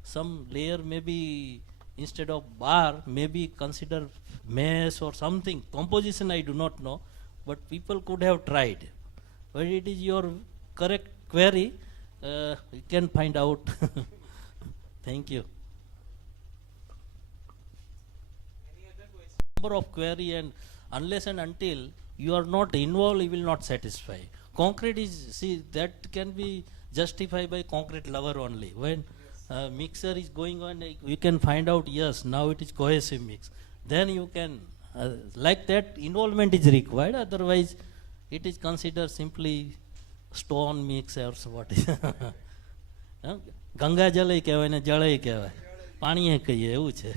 some layer maybe instead of bar, maybe consider mesh or something. Composition I do not know, but people could have tried. But it is your correct query. You can find out. Thank you. Any other questions? Number of query, and unless and until you are not involved, you will not satisfy. Concrete is, that can be justified by concrete lover only. When mixer is going on, you can find out, yes, now it is cohesive mix. Then you can, like that, involvement is required. Otherwise, it is considered simply stone mix or what. Ganga જળ કહેવાય ને જળ કહેવાય, પાણી કહીએ, એવું છે.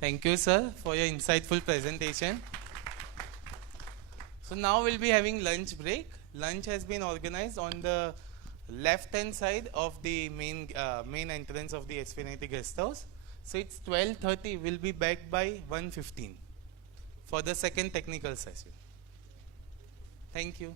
Thank you, sir, for your insightful presentation. So now we'll be having lunch break. Lunch has been organized on the left-hand side of the main entrance of the Svnit guest house. So it's 12:30. We'll be back by 1:15 for the second technical session. Thank you.